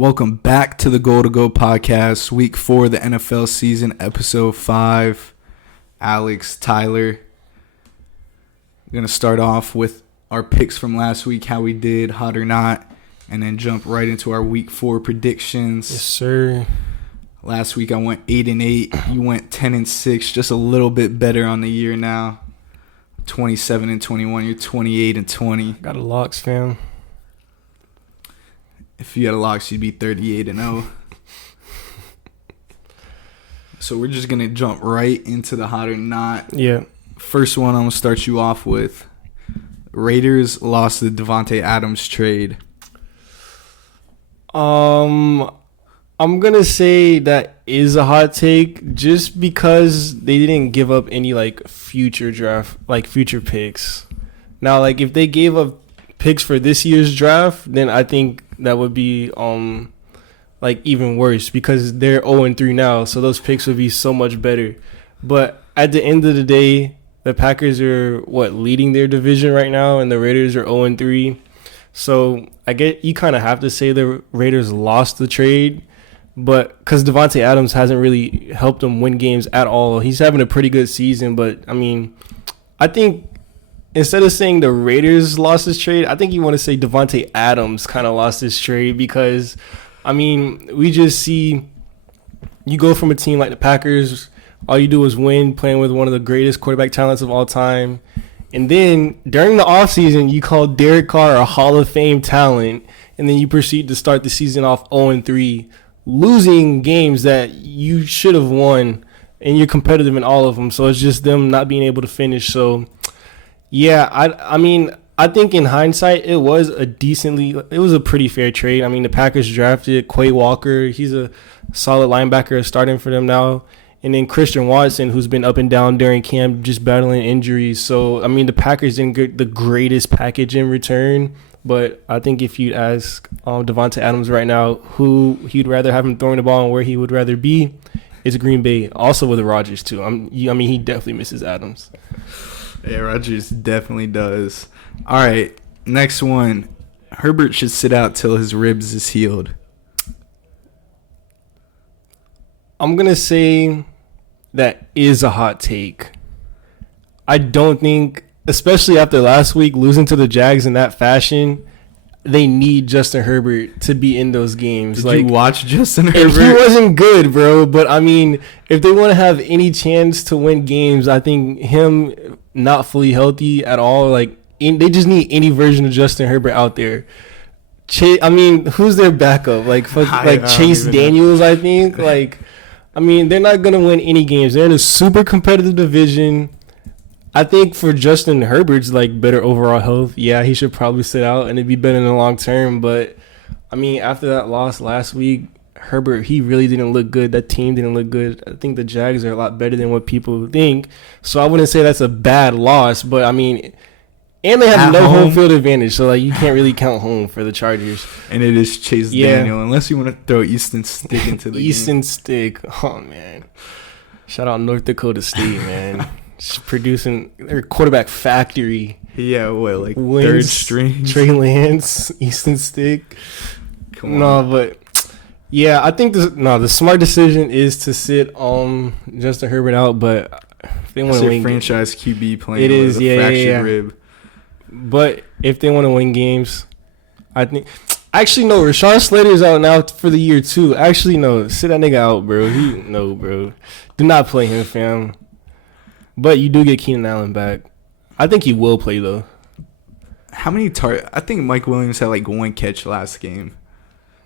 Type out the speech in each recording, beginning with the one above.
Welcome back to the Goal2Go podcast, week 4 of the NFL season, episode 5. Alex, Tyler. We're going to start off with our picks from last week, how we did, hot or not, and then jump right into our week 4 predictions. Yes, sir. Last week I went 8-8. You went 10-6, just a little bit better on the year now. 27-21. You're 28-20. Got a locks, fam. If you had a locks, you'd be 38-0. So we're just going to jump right into the hot or not. Yeah. First one I'm going to start you off with. Raiders lost the Davante Adams trade. I'm going to say that is a hot take just because they didn't give up any future picks. Now, if they gave up picks for this year's draft, then I think that would be even worse because they're 0-3 now, so those picks would be so much better. But at the end of the day, the Packers are leading their division right now, and the Raiders are 0-3. So I get you kind of have to say the Raiders lost the trade, but because Davante Adams hasn't really helped them win games at all. He's having a pretty good season, but I think instead of saying the Raiders lost this trade, I think you want to say Davante Adams kind of lost this trade because, we just see you go from a team like the Packers, all you do is win, playing with one of the greatest quarterback talents of all time. And then during the offseason, you call Derek Carr a Hall of Fame talent, and then you proceed to start the season off 0-3, losing games that you should have won, and you're competitive in all of them. So it's just them not being able to finish. So yeah, I think in hindsight, it was a pretty fair trade. The Packers drafted Quay Walker. He's a solid linebacker starting for them now. And then Christian Watson, who's been up and down during camp, just battling injuries. So, the Packers didn't get the greatest package in return. But I think if you'd ask Davante Adams right now who he'd rather have him throwing the ball and where he would rather be, it's Green Bay. Also with the Rodgers, too. He definitely misses Adams. Yeah, Rodgers definitely does. All right, next one. Herbert should sit out till his ribs is healed. I'm going to say that is a hot take. I don't think, especially after last week, losing to the Jags in that fashion, they need Justin Herbert to be in those games. Did you watch Justin Herbert? He wasn't good, bro. But, if they want to have any chance to win games, I think him not fully healthy at all, they just need any version of Justin Herbert out there. Who's their backup? Chase Daniels, I think. They're not going to win any games. They're in a super competitive division. I think for Justin Herbert's better overall health, yeah, he should probably sit out and it'd be better in the long term. But after that loss last week, Herbert, he really didn't look good. That team didn't look good. I think the Jags are a lot better than what people think. So I wouldn't say that's a bad loss, but and they have no home field advantage, so you can't really count home for the Chargers. And it is Chase Daniel, unless you want to throw Easton Stick into the game. Stick, oh man! Shout out North Dakota State, man. Just producing their quarterback factory. Yeah, third string? Trey Lance, Easton Stick. Come on. No, but yeah, I think the smart decision is to sit Justin Herbert out, but if they want to win franchise QB playing with a fractured rib. But if they want to win games, I think. Actually, no. Rashawn Slater's out now for the year too. Actually, no. Sit that nigga out, bro. Bro. Do not play him, fam. But you do get Keenan Allen back. I think he will play though. How many I think Mike Williams had one catch last game.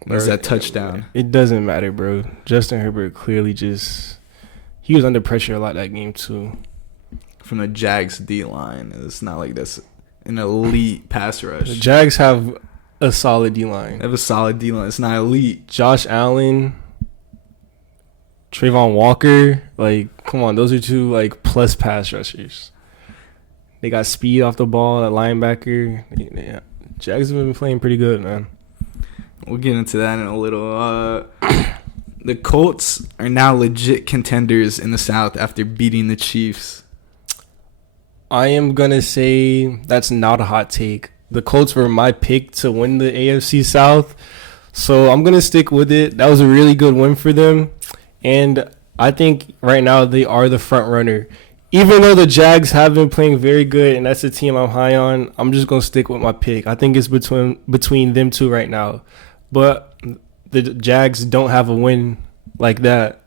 Was that touchdown? It doesn't matter, bro. Justin Herbert clearly he was under pressure a lot that game too. From the Jags D-line. It's not like that's an elite pass rush. The Jags have a solid D-line. They have a solid D-line. It's not elite. Josh Allen, Trayvon Walker, come on, those are two plus pass rushers. They got speed off the ball at linebacker. Yeah. Jags have been playing pretty good, man. We'll get into that in a little. The Colts are now legit contenders in the South after beating the Chiefs. I am going to say that's not a hot take. The Colts were my pick to win the AFC South. So I'm going to stick with it. That was a really good win for them. And I think right now they are the front runner. Even though the Jags have been playing very good, and that's the team I'm high on, I'm just going to stick with my pick. I think it's between them two right now. But the Jags don't have a win like that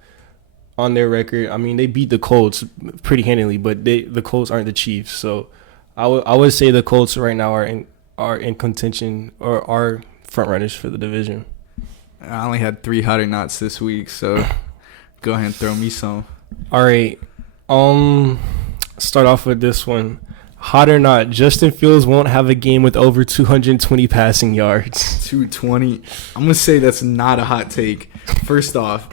on their record. I mean, they beat the Colts pretty handily, but the Colts aren't the Chiefs. So I would say the Colts right now are in contention or are front runners for the division. I only had 3 hot or nots this week, so go ahead and throw me some. All right. Start off with this one. Hot or not, Justin Fields won't have a game with over 220 passing yards. 220. I'm going to say that's not a hot take. First off,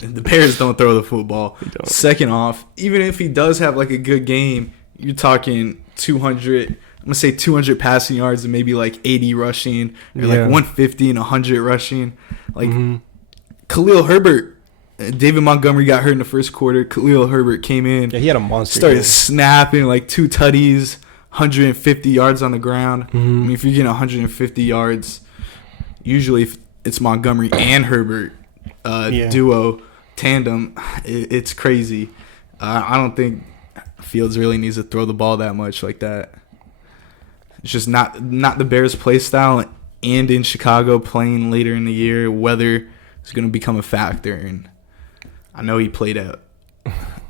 the Bears don't throw the football. Second off, even if he does have like a good game, you're talking 200. I'm going to say 200 passing yards and maybe like 80 rushing or like 150 and 100 rushing. Like Khalil Herbert, David Montgomery got hurt in the first quarter. Khalil Herbert came in. Yeah, he had a monster started game. Snapping like 2 tutties, 150 yards on the ground. I mean, if you're getting 150 yards, usually if it's Montgomery and Herbert duo, tandem, it's crazy. I don't think Fields really needs to throw the ball that much like that. It's just not the Bears' play style, and in Chicago playing later in the year, weather is going to become a factor. And I know he played at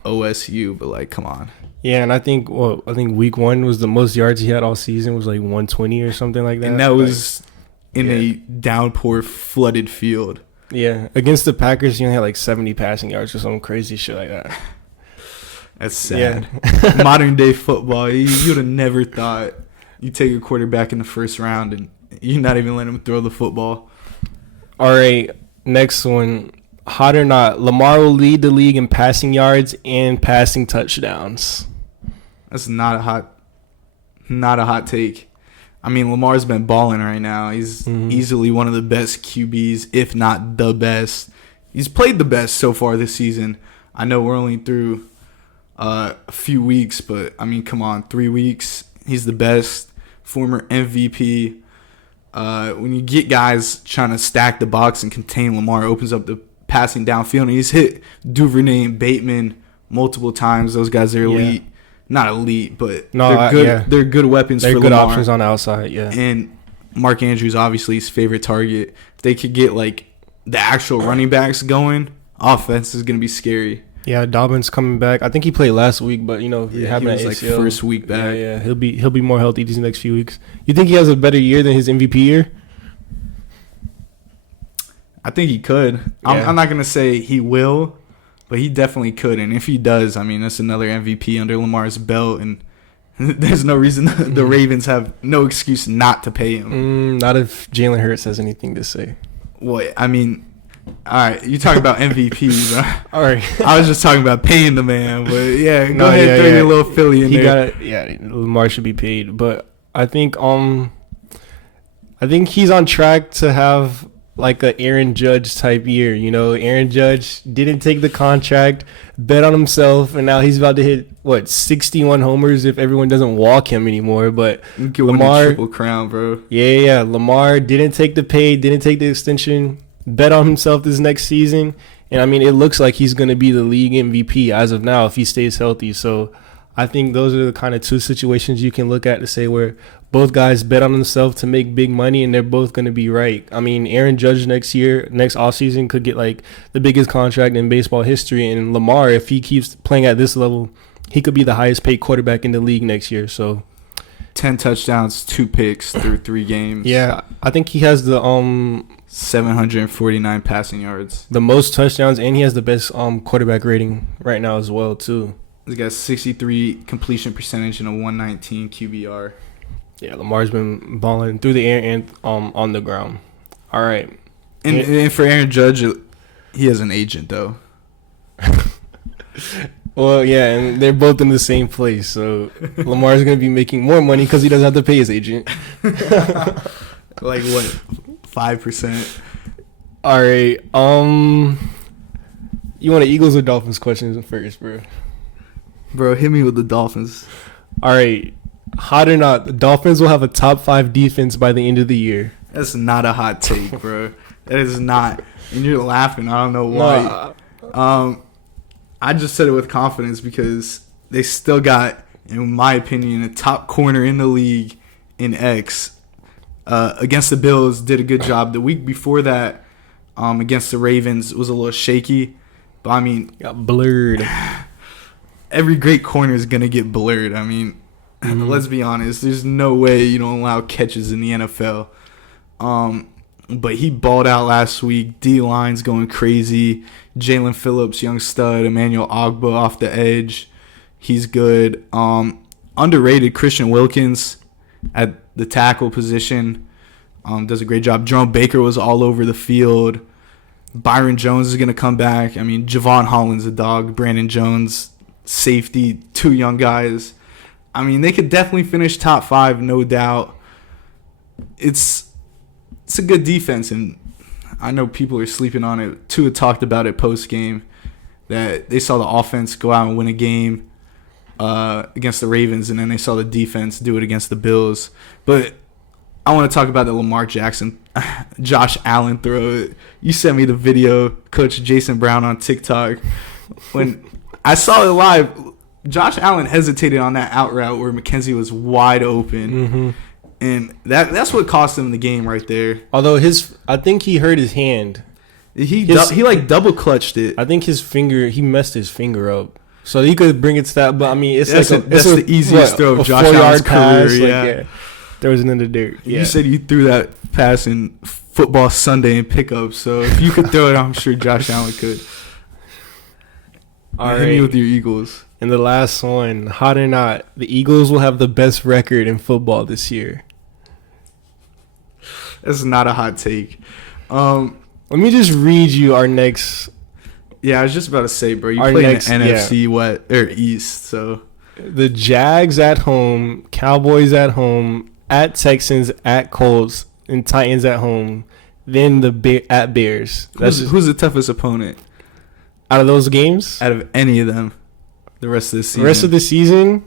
OSU, but like, come on. Yeah, and I think week 1 was the most yards he had all season, was like 120 or something like that. And that was in a downpour, flooded field. Yeah, against the Packers, he only had like 70 passing yards or some crazy shit like that. That's sad. Yeah. Modern day football, you'd have never thought you take a quarterback in the first round and you're not even letting him throw the football. All right, next one. Hot or not, Lamar will lead the league in passing yards and passing touchdowns. That's not a hot take. I mean, Lamar's been balling right now. He's easily one of the best QBs, if not the best. He's played the best so far this season. I know we're only through a few weeks, but I mean, come on, 3 weeks. He's the best. Former MVP. When you get guys trying to stack the box and contain Lamar, opens up the passing downfield. And he's hit Duvernay and Bateman multiple times. Those guys are elite. Yeah. Not elite, but they're good. Yeah. They're good weapons for Lamar. They're good options on the outside, yeah. And Mark Andrews, obviously, his favorite target. If they could get, like, the actual running backs going, offense is going to be scary. Yeah, Dobbins coming back. I think he played last week, but, he had an like first week back. Yeah, he'll be more healthy these next few weeks. You think he has a better year than his MVP year? I think he could. Yeah. I'm not going to say he will, but he definitely could. And if he does, I mean, that's another MVP under Lamar's belt. And there's no reason the Ravens have no excuse not to pay him. Not if Jalen Hurts has anything to say. Well, I mean, all right, you talk about MVP, bro. All right. I was just talking about paying the man. But, yeah, go ahead, throw your little Philly in there. Lamar should be paid. But I think he's on track to have like a Aaron Judge type year. Aaron Judge didn't take the contract, bet on himself, and now he's about to hit 61 homers if everyone doesn't walk him anymore. But Lamar, triple crown, bro. Yeah. Lamar didn't take the pay, didn't take the extension, bet on himself this next season, and I mean, it looks like he's going to be the league MVP as of now if he stays healthy. So I think those are the kind of two situations you can look at to say where both guys bet on themselves to make big money, and they're both going to be right. I mean, Aaron Judge next offseason could get like the biggest contract in baseball history, and Lamar, if he keeps playing at this level, he could be the highest paid quarterback in the league next year. So 10 touchdowns, 2 picks through 3 games. Yeah, I think he has the 749 passing yards, the most touchdowns, and he has the best quarterback rating right now as well too. He's got 63 completion percentage and a 119 QBR. Yeah, Lamar's been balling through the air and on the ground. All right. And for Aaron Judge, he has an agent, though. Well, yeah, and they're both in the same place. So Lamar's going to be making more money because he doesn't have to pay his agent. Like, what, 5%? All right. You want an Eagles or Dolphins question first, bro? Bro, hit me with the Dolphins. All right. Hot or not, the Dolphins will have a top 5 defense by the end of the year. That's not a hot take, bro. That is not. And you're laughing. I don't know why. I just said it with confidence because they still got, in my opinion, a top corner in the league in X. Against the Bills, did a good job. The week before that, against the Ravens, was a little shaky. But, I mean... Got blurred. Every great corner is going to get blurred. I mean, let's be honest. There's no way you don't allow catches in the NFL. But he balled out last week. D-line's going crazy. Jalen Phillips, young stud. Emmanuel Ogba off the edge. He's good. Underrated Christian Wilkins at the tackle position. Does a great job. Jerome Baker was all over the field. Byron Jones is going to come back. I mean, Javon Holland's a dog. Brandon Jones, safety, 2 young guys. I mean, they could definitely finish top 5, no doubt. It's a good defense, and I know people are sleeping on it. Tua talked about it post-game, that they saw the offense go out and win a game against the Ravens, and then they saw the defense do it against the Bills. But I want to talk about the Lamar Jackson, Josh Allen throw. You sent me the video, Coach Jason Brown on TikTok. When I saw it live, Josh Allen hesitated on that out route where McKenzie was wide open. Mm-hmm. And that's what cost him the game right there. Although I think he hurt his hand. He like double clutched it. I think he messed his finger up. So he could bring it to that, but I mean, it's that's like that's the easiest throw of Josh Allen's career. Yeah. There was in the dirt. Yeah. You said you threw that pass in football Sunday in pickup, so if you could throw it, I'm sure Josh Allen could. All Hit right. me with your Eagles. And the last one, hot or not, the Eagles will have the best record in football this year. That's not a hot take. Let me just read you our next. Yeah, I was just about to say, bro. You Our play next- in the NFC West or East, so The Jags at home, Cowboys at home, at Texans, at Colts, and Titans at home. Then at Bears. who's the toughest opponent Out of those games, out of any of them? The rest of the season. the rest of the season,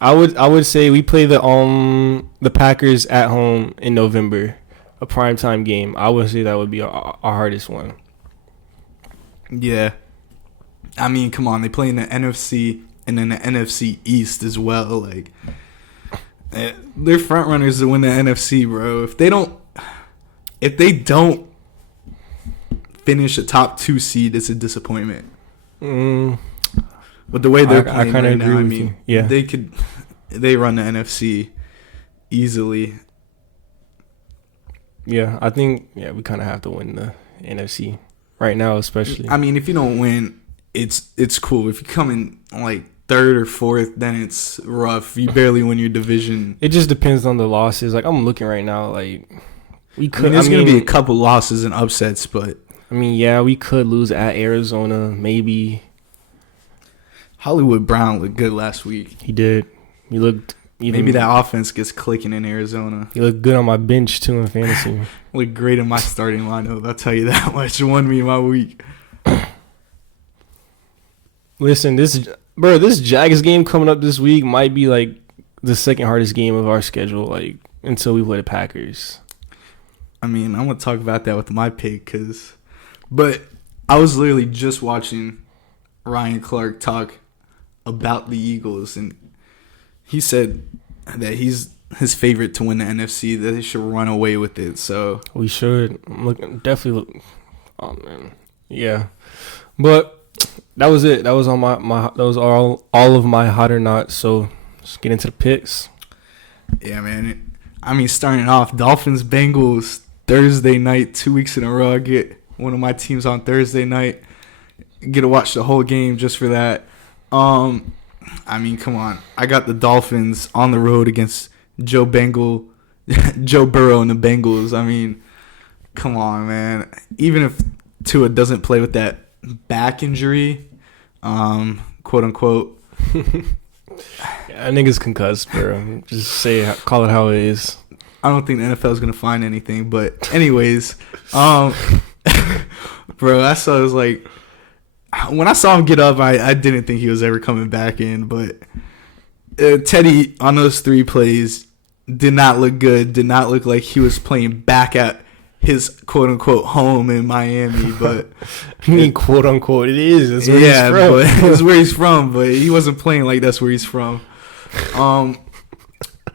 I would say we play the Packers at home in November, a primetime game. I would say that would be our hardest one. Yeah. I mean, come on. They play in the NFC and then the NFC East as well. Like, they're front runners to win the NFC, bro. If they don't finish a top 2 seed, it's a disappointment. But the way they're playing kinda right now, agree I with mean, you. Yeah. they run the NFC easily. Yeah, I think we kind of have to win the NFC right now, especially. I mean, if you don't win, it's cool. If you come in like 3rd or 4th, then it's rough. You barely win your division. It just depends on the losses. Like, I'm looking right now, like we could. There's going to be a couple losses and upsets, but I mean, yeah, we could lose at Arizona, maybe. Hollywood Brown looked good last week. He did. He looked. Maybe that offense gets clicking in Arizona. He looked good on my bench too in fantasy. Looked great in my starting lineup. I'll tell you that much. It won me my week. Listen, this Jags game coming up this week might be like the second hardest game of our schedule, like until we play the Packers. I mean, I'm gonna talk about that with my pick, but I was literally just watching Ryan Clark talk about the Eagles, and he said that he's his favorite to win the NFC, that they should run away with it. So We should definitely. Oh man, yeah, but that was it. That was all that was all of my hot or not. So let's get into the picks. yeah, man. I mean, starting off, Dolphins Bengals Thursday night, 2 weeks in a row. I get one of my teams on Thursday night. Get to watch the whole game just for that. I mean, come on. I got the Dolphins on the road against Joe Burrow and the Bengals. I mean, come on, man. Even if Tua doesn't play with that back injury, quote unquote. Yeah, niggas concussed, bro. Just call it how it is. I don't think the NFL is gonna find anything, but anyways, bro, I saw it was like when I saw him get up, I didn't think he was ever coming back in, but Teddy on those 3 plays did not look good. Did not look like he was playing back at his quote unquote home in Miami, but I mean, quote unquote, it is. That's where yeah, he's from. but it's where he's from. But he wasn't playing like that's where he's from.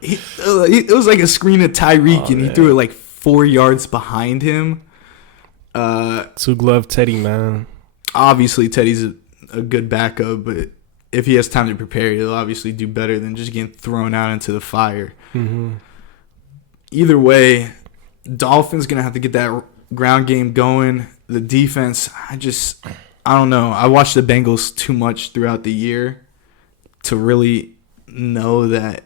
It was like a screen at Tyreek, and he threw it like 4 yards behind him. Two glove Teddy, man. Obviously, Teddy's a good backup, but if he has time to prepare, he'll obviously do better than just getting thrown out into the fire. Mm-hmm. Either way, Dolphins gonna have to get that ground game going. The defense, I don't know. I watched the Bengals too much throughout the year to really know that.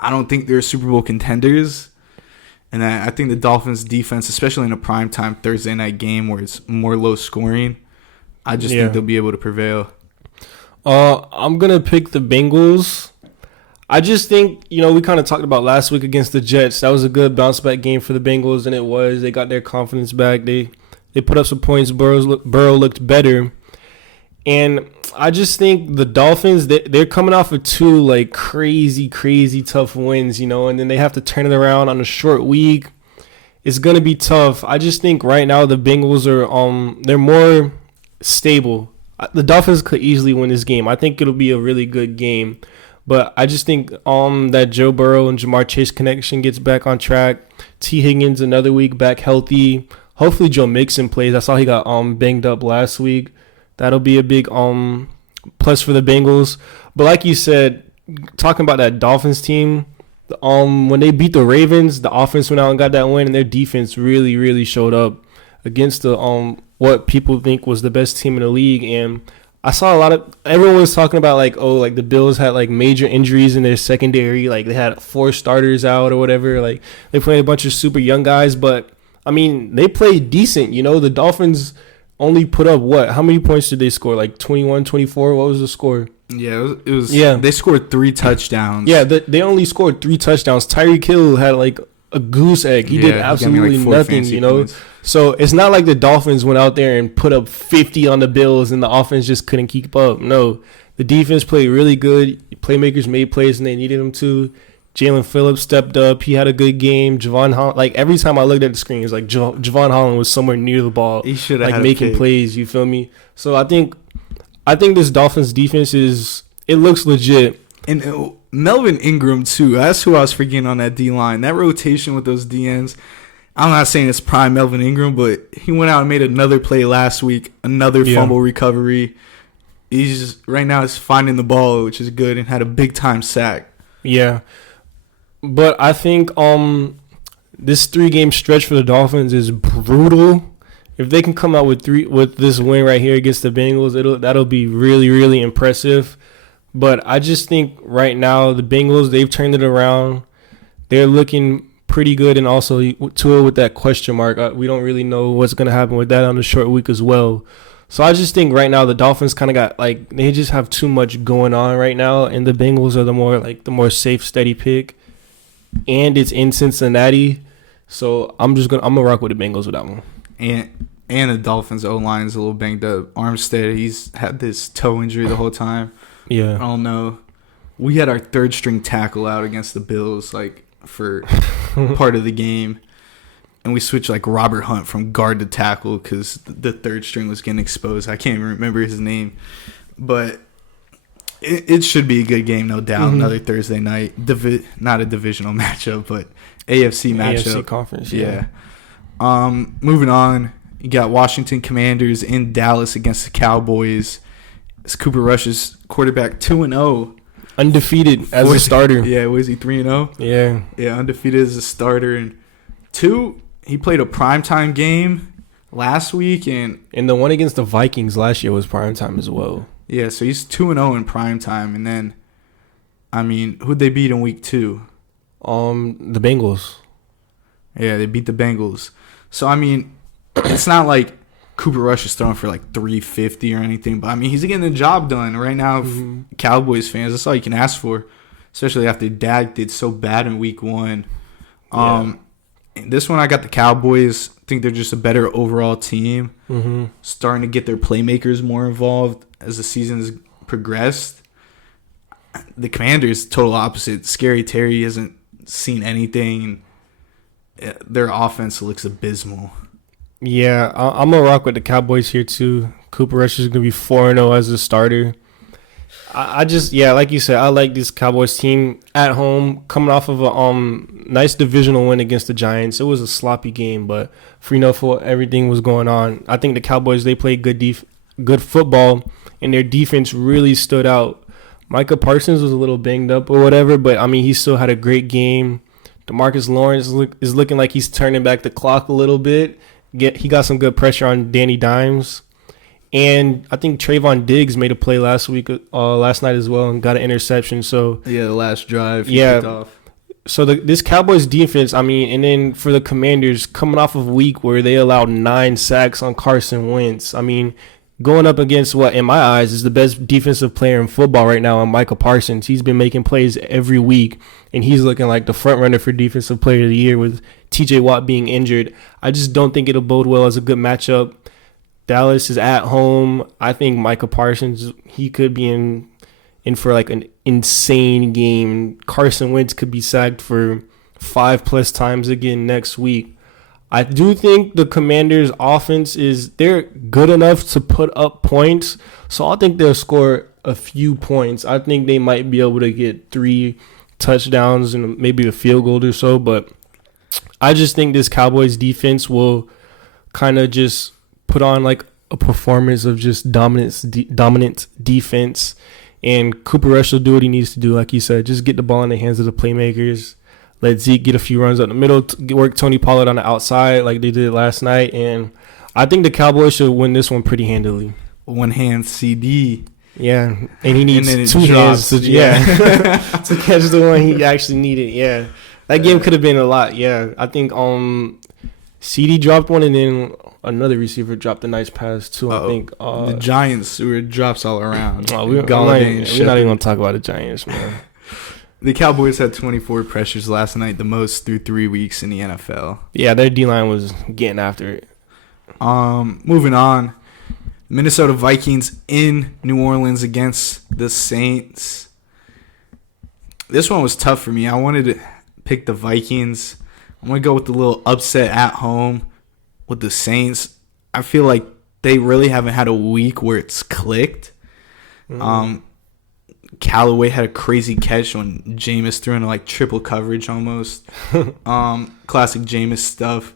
I don't think they're Super Bowl contenders. And I think the Dolphins defense, especially in a primetime Thursday night game where it's more low scoring, I just think they'll be able to prevail. I'm going to pick the Bengals. I just think, we kind of talked about last week against the Jets. That was a good bounce back game for the Bengals, and it was. They got their confidence back. They put up some points. Burrow looked better. And I just think the Dolphins, they're coming off of 2 like crazy tough wins, and then they have to turn it around on a short week. It's gonna be tough. I just think right now the Bengals are they're more stable. The Dolphins could easily win this game. I think it'll be a really good game, but I just think that Joe Burrow and Jamar Chase connection gets back on track. T. Higgins another week back healthy. Hopefully Joe Mixon plays. I saw he got banged up last week. That'll be a big plus for the Bengals. But like you said, talking about that Dolphins team, when they beat the Ravens, the offense went out and got that win, and their defense really, really showed up against the what people think was the best team in the league. And I saw everyone was talking about like the Bills had like major injuries in their secondary, like they had 4 starters out or whatever. Like they played a bunch of super young guys, but I mean they played decent. The Dolphins only put up what? How many points did they score? Like 21, 24? What was the score? Yeah, it was. Yeah, they scored 3 touchdowns. Yeah, they only scored 3 touchdowns. Tyreek Hill had like a goose egg. He did absolutely nothing, Points. So it's not like the Dolphins went out there and put up 50 on the Bills and the offense just couldn't keep up. No, the defense played really good. Playmakers made plays and they needed them to. Jalen Phillips stepped up. He had a good game. Javon Holland, like every time I looked at the screen, it was like Javon Holland was somewhere near the ball. He should have making plays. You feel me? So I think this Dolphins defense it looks legit. And Melvin Ingram too. That's who I was forgetting on that D line. That rotation with those DNs. I'm not saying it's prime Melvin Ingram, but he went out and made another play last week. Another fumble recovery. He's right now is finding the ball, which is good, and had a big time sack. Yeah. But I think this 3-game stretch for the Dolphins is brutal. If they can come out with this win right here against the Bengals, that'll be really, really impressive. But I just think right now the Bengals, they've turned it around. They're looking pretty good, and also Tua with that question mark. We don't really know what's going to happen with that on the short week as well. So I just think right now the Dolphins kind of got they just have too much going on right now, and the Bengals are the more safe, steady pick. And it's in Cincinnati, so I'm gonna rock with the Bengals with that one. And the Dolphins O-line is a little banged up. Armstead, he's had this toe injury the whole time. Yeah, I don't know. We had our 3rd string tackle out against the Bills for part of the game, and we switched Robert Hunt from guard to tackle because the 3rd string was getting exposed. I can't even remember his name, but. It should be a good game, no doubt. Mm-hmm. Another Thursday night, not a divisional matchup, but AFC matchup. AFC conference, yeah. Moving on, you got Washington Commanders in Dallas against the Cowboys. It's Cooper Rush's quarterback, 2-0, undefeated as a starter. Yeah, was he 3-0? Yeah, undefeated as a starter. And 2, he played a primetime game last week, and the one against the Vikings last year was primetime as well. Yeah, so he's 2-0 in primetime, and then, who'd they beat in week 2? The Bengals. Yeah, they beat the Bengals. So it's not like Cooper Rush is throwing for 350 or anything, but he's getting the job done right now. Mm-hmm. Cowboys fans, that's all you can ask for, especially after Dak did so bad in week 1. This one I got the Cowboys. I think they're just a better overall team. Mm-hmm. Starting to get their playmakers more involved as the season's progressed. The Commanders, total opposite. Scary Terry hasn't seen anything. their offense looks abysmal. Yeah, I'm going to rock with the Cowboys here, too. Cooper Rush is going to be 4-0 as a starter. I just, like you said, I like this Cowboys team at home, coming off of a nice divisional win against the Giants. It was a sloppy game, but for everything was going on. I think the Cowboys, they played good football, and their defense really stood out. Micah Parsons was a little banged up or whatever, but, he still had a great game. DeMarcus Lawrence is looking like he's turning back the clock a little bit. He got some good pressure on Danny Dimes. And I think Trayvon Diggs made a play last night as well, and got an interception. So the last drive he kicked off. So this Cowboys defense, and then for the Commanders, coming off of a week where they allowed 9 sacks on Carson Wentz. Going up against what, in my eyes, is the best defensive player in football right now, on Micah Parsons. He's been making plays every week, and he's looking like the front runner for Defensive Player of the Year with TJ Watt being injured. I just don't think it'll bode well as a good matchup. Dallas is at home. I think Micah Parsons, he could be in for like an insane game. Carson Wentz could be sacked for 5+ times again next week. I do think the Commanders' offense they're good enough to put up points, so I think they'll score a few points. I think they might be able to get 3 touchdowns and maybe a field goal or so, but I just think this Cowboys defense will kind of just put on like a performance of just dominant defense, and Cooper Rush will do what he needs to do, like you said, just get the ball in the hands of the playmakers. Let Zeke get a few runs up the middle, work Tony Pollard on the outside like they did last night. And I think the Cowboys should win this one pretty handily. One-hand CD. Yeah, and he needs 2 hands to catch the one he actually needed. Yeah, that game could have been a lot. Yeah, I think CD dropped one, and then another receiver dropped a nice pass too. I think the Giants were drops all around. We're not even going to talk about the Giants, man. The Cowboys had 24 pressures last night, the most through 3 weeks in the NFL. Yeah, their D-line was getting after it. Moving on. Minnesota Vikings in New Orleans against the Saints. This one was tough for me. I wanted to pick the Vikings. I'm going to go with the little upset at home with the Saints. I feel like they really haven't had a week where it's clicked. Callaway had a crazy catch when Jameis threw into like triple coverage almost. Classic Jameis stuff.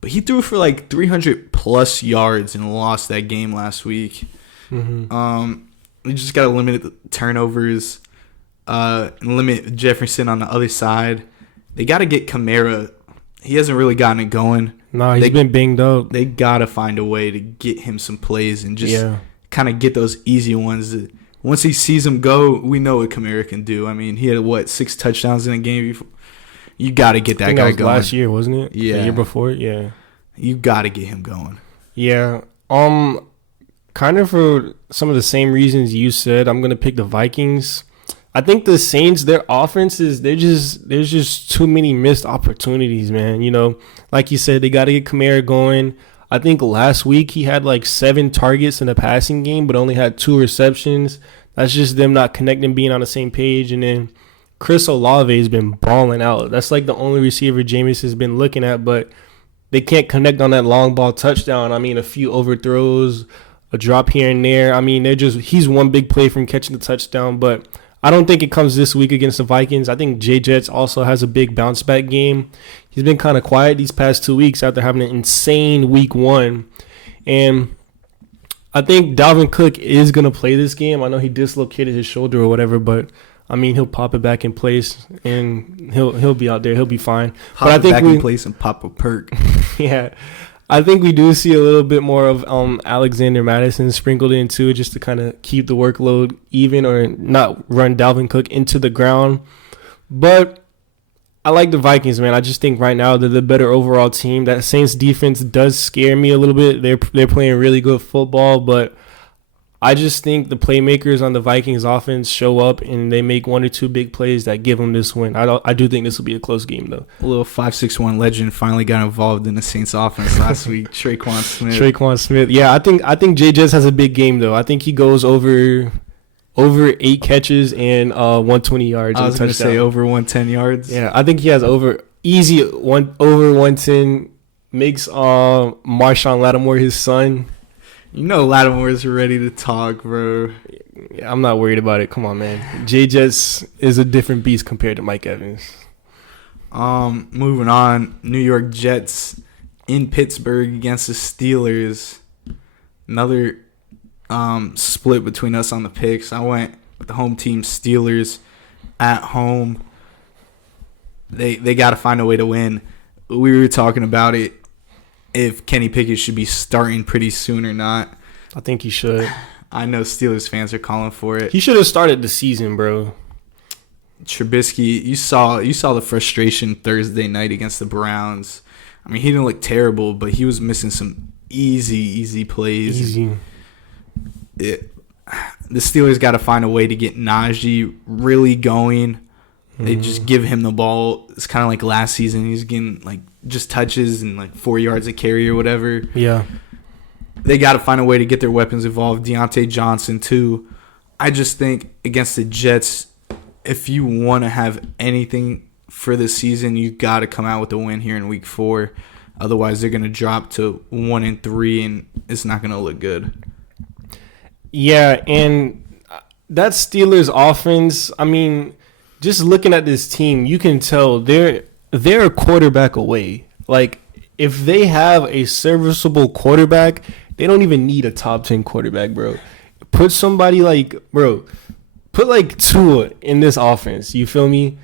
But he threw for like 300+ yards and lost that game last week. We just got to limit the turnovers, and limit Jefferson on the other side. They got to get Kamara. He hasn't really gotten it going. No, he's been banged up. They got to find a way to get him some plays and just kind of get those easy ones. Once he sees him go, we know what Kamara can do. He had, 6 touchdowns in a game before? You got to get that guy going. Last year, wasn't it? Yeah. The year before? Yeah. You got to get him going. Yeah. Kind of for some of the same reasons you said, I'm going to pick the Vikings. I think the Saints, their offenses, there's just too many missed opportunities, man. Like you said, they got to get Kamara going. I think last week he had 7 targets in the passing game, but only had 2 receptions. That's just them not connecting, being on the same page. And then Chris Olave has been balling out. That's the only receiver Jameis has been looking at, but they can't connect on that long ball touchdown. A few overthrows, a drop here and there. He's one big play from catching the touchdown, but I don't think it comes this week against the Vikings. I think Jay Jets also has a big bounce back game. He's been kind of quiet these past 2 weeks after having an insane week 1. And I think Dalvin Cook is going to play this game. I know he dislocated his shoulder or whatever, but he'll pop it back in place and he'll be out there. He'll be fine. In place and pop a perk. Yeah. I think we do see a little bit more of Alexander Madison sprinkled in too, just to kind of keep the workload even or not run Dalvin Cook into the ground. But I like the Vikings, man. I just think right now they're the better overall team. That Saints defense does scare me a little bit. They're playing really good football, but I just think the playmakers on the Vikings offense show up and they make 1 or 2 big plays that give them this win. I do think this will be a close game, though. A little 5'6" legend finally got involved in the Saints offense last week. Tre'Quan Smith. Yeah, I think Jay Jets has a big game, though. I think he goes over 8 catches and 120 yards. I was going to say over 110 yards. Yeah, I think he has over easy over 110. Makes Marshawn Lattimore his son. You know Lattimore's ready to talk, bro. Yeah, I'm not worried about it. Come on, man. Jay Jets is a different beast compared to Mike Evans. Moving on. New York Jets in Pittsburgh against the Steelers. Another split between us on the picks. I went with the home team Steelers at home. They got to find a way to win. We were talking about it, if Kenny Pickett should be starting pretty soon or not. I think he should. I know Steelers fans are calling for it. He should have started the season, bro. Trubisky, you saw the frustration Thursday night against the Browns. I mean, he didn't look terrible, but he was missing some easy plays. Easy. The Steelers got to find a way to get Najee really going. They just give him the ball. It's kind of like last season. He's getting like just touches and like 4 yards a carry or whatever. Yeah. They got to find a way to get their weapons involved. Deontay Johnson too. I just think against the Jets, if you want to have anything for the season, you got to come out with a win here in Week 4. Otherwise, they're going to drop to 1-3, and it's not going to look good. Yeah, and that Steelers offense, I mean, just looking at this team, you can tell they're a quarterback away. Like, if they have a serviceable quarterback, they don't even need a top 10 quarterback, bro. Put somebody like, put like Tua in this offense. You feel me?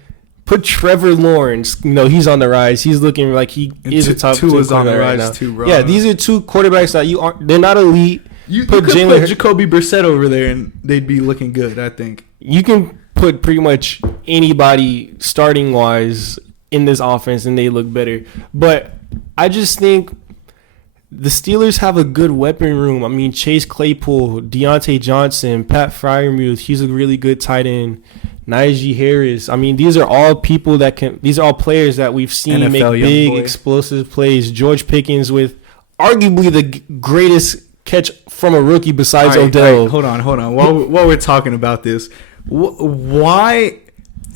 Put Trevor Lawrence. You know, he's on the rise. He's looking like he is a top 10 quarterback on the right rise now. too, bro. Yeah, these are two quarterbacks that they're not elite. You could put Jacoby Brissett over there, and they'd be looking good, I think. You can put pretty much anybody starting-wise in this offense, and they look better. But I just think the Steelers have a good weapon room. I mean, Chase Claypool, Deontay Johnson, Pat Freiermuth, he's a really good tight end. Najee Harris. I mean, these are all people that can – these are all players that we've seen NFL make big, explosive plays. George Pickens with arguably the greatest catch from a rookie besides Odell. Hold on. While we're talking about this, why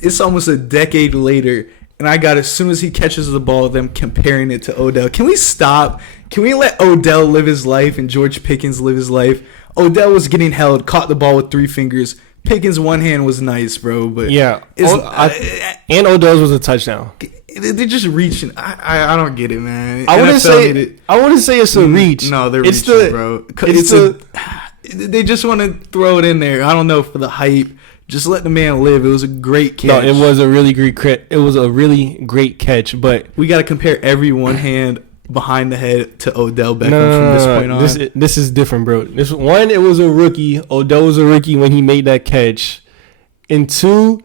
it's almost a decade later, and I got, as soon as he catches the ball, them comparing it to Odell. Can we stop? Can we let Odell live his life and George Pickens live his life? Odell was getting held, caught the ball with 3 fingers. Pickens' one hand was nice, bro, but yeah, and Odell's was a touchdown. They're just reaching. I don't get it, man. I wouldn't say it's a reach. No, they're reaching, bro. They just want to throw it in there. I don't know, for the hype. Just let the man live. It was a great catch. No, it was a really great catch. But we got to compare every one hand behind the head to Odell Beckham from this point on. This is different, bro. It was a rookie. Odell was a rookie when he made that catch. And 2,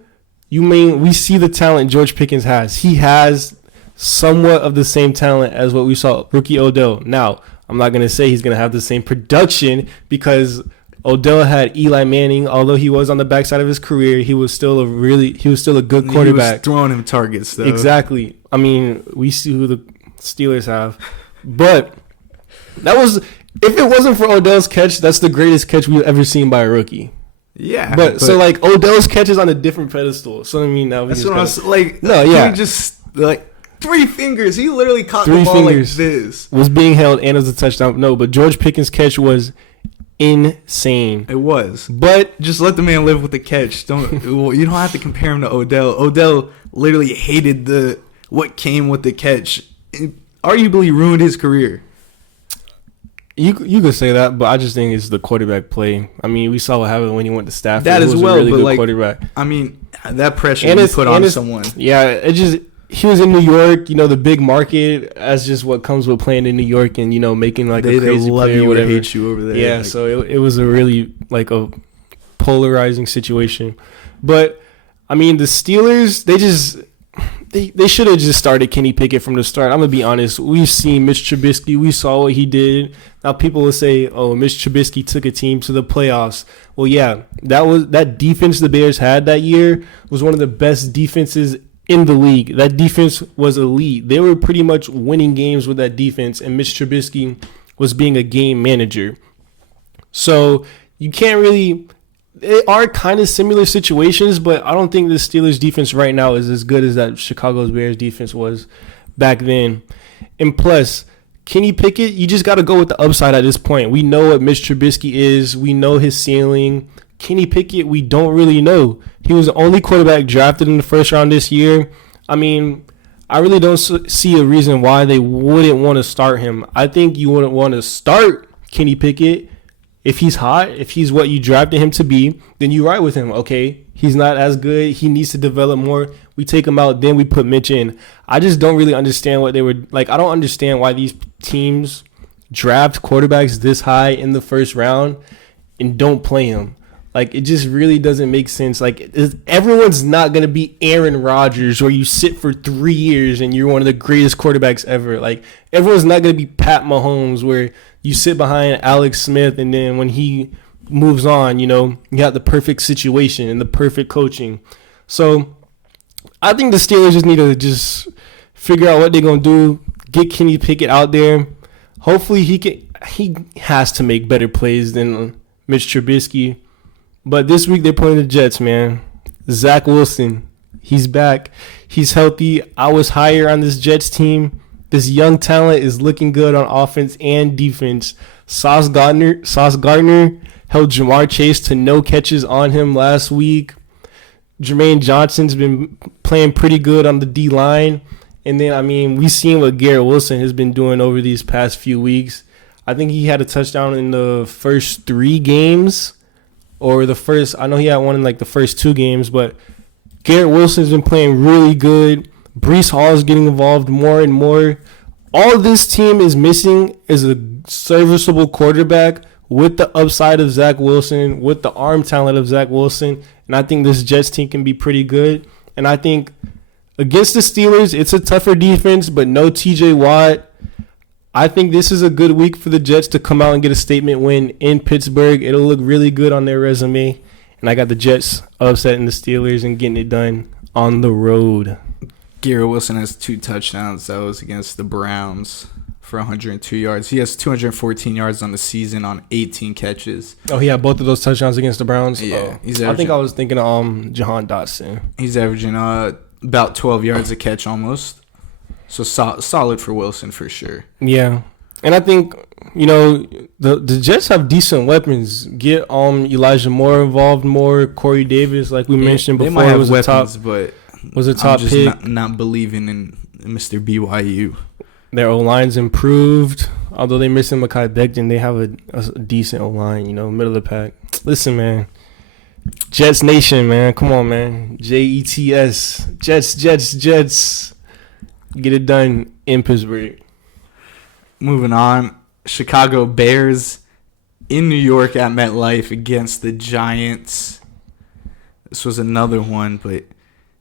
we see the talent George Pickens has. He has somewhat of the same talent as what we saw rookie Odell. Now, I'm not gonna say he's gonna have the same production because Odell had Eli Manning. Although he was on the backside of his career, he was still a good quarterback. He was throwing him targets, though. Exactly. I mean, we see who the Steelers have, but if it wasn't for Odell's catch, that's the greatest catch we've ever seen by a rookie. Yeah, but so like Odell's catch is on a different pedestal. So I mean, that's what I was like. No, yeah, just like 3 fingers. He literally caught the ball like this. Was being held and it was a touchdown. No, but George Pickens' catch was insane. It was, but just let the man live with the catch. You don't have to compare him to Odell. Odell literally hated what came with the catch. It arguably ruined his career. You could say that, but I just think it's the quarterback play. I mean, we saw what happened when he went to Stafford. That as well, a really but good quarterback. I mean, that pressure you put on someone. Yeah, he was in New York, the big market. That's just what comes with playing in New York and making like a crazy play or whatever. They hate you over there. Yeah, so it was a really like a polarizing situation. But I mean, the Steelers, they should have just started Kenny Pickett from the start. I'm going to be honest. We've seen Mitch Trubisky. We saw what he did. Now people will say, oh, Mitch Trubisky took a team to the playoffs. Well, yeah, that defense the Bears had that year was one of the best defenses in the league. That defense was elite. They were pretty much winning games with that defense, and Mitch Trubisky was being a game manager. So you can't really they are kind of similar situations, but I don't think the Steelers defense right now is as good as that Chicago Bears defense was back then. And plus, Kenny Pickett, you just got to go with the upside at this point. We know what Mitch Trubisky is. We know his ceiling. Kenny Pickett, we don't really know. He was the only quarterback drafted in the first round this year. I mean, I really don't see a reason why they wouldn't want to start him. I think you wouldn't want to start Kenny Pickett if he's hot, if he's what you drafted him to be, then you ride with him. Okay, he's not as good. He needs to develop more. We take him out, then we put Mitch in. I just don't really understand what they were like. I don't understand why these teams draft quarterbacks this high in the first round and don't play him. Like, it just really doesn't make sense. Like, everyone's not going to be Aaron Rodgers where you sit for 3 years and you're one of the greatest quarterbacks ever. Like, everyone's not going to be Pat Mahomes where you sit behind Alex Smith and then when he moves on, you know, you got the perfect situation and the perfect coaching. So, I think the Steelers just need to just figure out what they're going to do, get Kenny Pickett out there. Hopefully, he has to make better plays than Mitch Trubisky. But this week they're playing the Jets, man. Zach Wilson, he's back. He's healthy. I was higher on this Jets team. This young talent is looking good on offense and defense. Sauce Gardner held Jamar Chase to no catches on him last week. Jermaine Johnson's been playing pretty good on the D-line. And then, I mean, we've seen what Garrett Wilson has been doing over these past few weeks. I think he had a touchdown in the first 3 games. Or the first, I know he had one in like the first 2 games, but Garrett Wilson's been playing really good. Breece Hall is getting involved more and more. All this team is missing is a serviceable quarterback with the upside of Zach Wilson, with the arm talent of Zach Wilson. And I think this Jets team can be pretty good. And I think against the Steelers, it's a tougher defense, but no TJ Watt. I think this is a good week for the Jets to come out and get a statement win in Pittsburgh. It'll look really good on their resume. And I got the Jets upsetting the Steelers and getting it done on the road. Garrett Wilson has 2 touchdowns. That was against the Browns for 102 yards. He has 214 yards on the season on 18 catches. Oh, he had both of those touchdowns against the Browns? Yeah. I think I was thinking of Jahan Dotson. He's averaging about 12 yards a catch almost. So solid for Wilson for sure. Yeah. And I think, you know, the Jets have decent weapons. Get Elijah Moore involved more. Corey Davis, like we mentioned before, they might have was weapons, was a top I'm just pick. Not believing in Mr. BYU. Their O-line's improved. Although they're missing Mekhi Becton, they have a decent O-line, you know, middle of the pack. Listen, man. Jets Nation, man. Come on, man. Jets. Jets. Get it done in Pittsburgh. Moving on, Chicago Bears in New York at MetLife against the Giants. This was another one, but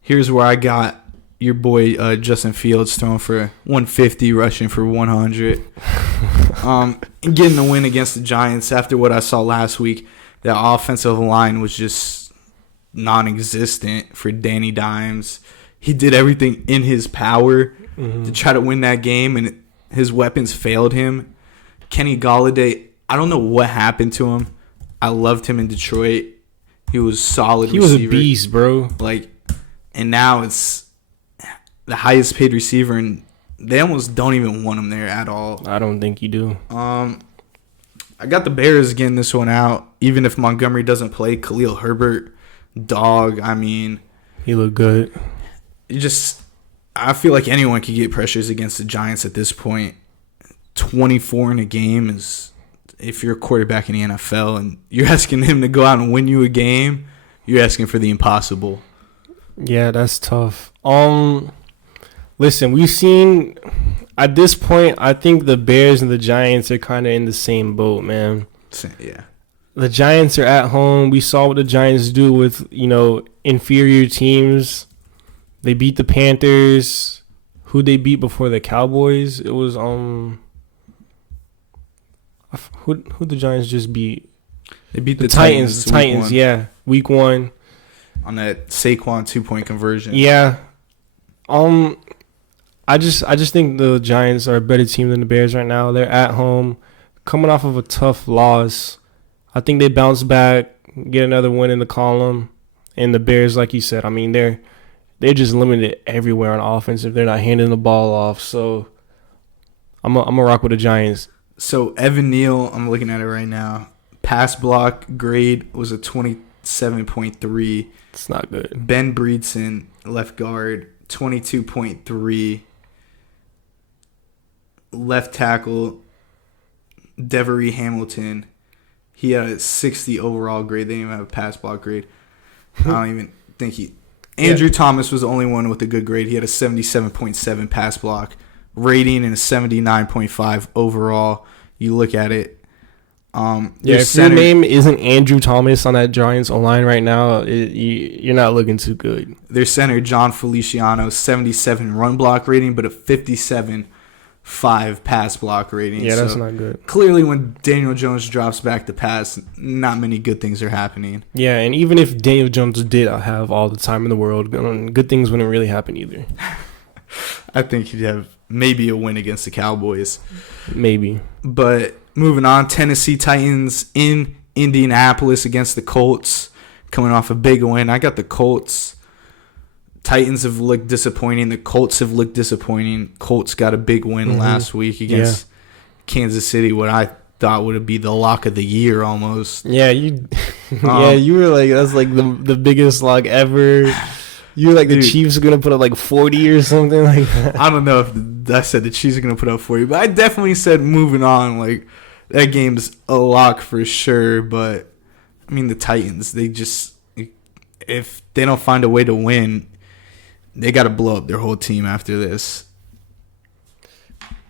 here's where I got your boy Justin Fields throwing for 150, rushing for 100. And getting the win against the Giants after what I saw last week. That offensive line was just non-existent for Danny Dimes. He did everything in his power to try to win that game, and his weapons failed him. Kenny Golladay, I don't know what happened to him. I loved him in Detroit. He was solid. He receiver. Was a beast, bro. Like, and now it's the highest paid receiver, and they almost don't even want him there at all. I don't think you do. I got the Bears getting this one out, even if Montgomery doesn't play. Khalil Herbert, dog. I mean, he looked good. I feel like anyone could get pressures against the Giants at this point. 24 in a game is, if you're a quarterback in the NFL and you're asking him to go out and win you a game, you're asking for the impossible. Yeah, that's tough. Listen, we've seen at this point, I think the Bears and the Giants are kind of in the same boat, man. Yeah. The Giants are at home. We saw what the Giants do with, you know, inferior teams. They beat the Panthers. Who they beat before the Cowboys? It was who the Giants just beat? They beat the Titans. The Titans, yeah, week 1 on that Saquon 2-point conversion. Yeah. I just think the Giants are a better team than the Bears right now. They're at home, coming off of a tough loss. I think they bounce back. get another win in the column. And the Bears, like you said, I mean, they're just limited everywhere on offense if they're not handing the ball off. So I'm gonna rock with the Giants. So Evan Neal, I'm looking at it right now. Pass block grade was a 27.3. It's not good. Ben Breedson, left guard, 22.3. Left tackle, Devery Hamilton, he had a 60 overall grade. They didn't even have a pass block grade. I don't even think he... Andrew Thomas was the only one with a good grade. He had a 77.7 pass block rating and a 79.5 overall. You look at it. If your name isn't Andrew Thomas on that Giants O-line right now, you're not looking too good. Their center, John Feliciano, 77 run block rating, but a 57.5 pass block rating. Yeah, that's not good. Clearly, when Daniel Jones drops back to pass, not many good things are happening. Yeah, and even if Daniel Jones did have all the time in the world, good things wouldn't really happen either. I think he'd have maybe a win against the Cowboys. Maybe. But moving on, Tennessee Titans in Indianapolis against the Colts, coming off a big win. I got the Colts. Titans have looked disappointing. The Colts have looked disappointing. Colts got a big win last week against Kansas City, what I thought would be the lock of the year almost. Yeah, you were like, that's like the biggest lock ever. You were like, the Chiefs are going to put up like 40 or something like that. I don't know if I said the Chiefs are going to put up 40, but I definitely said moving on. Like, that game's a lock for sure. But, I mean, the Titans, they just, if they don't find a way to win, they got to blow up their whole team after this.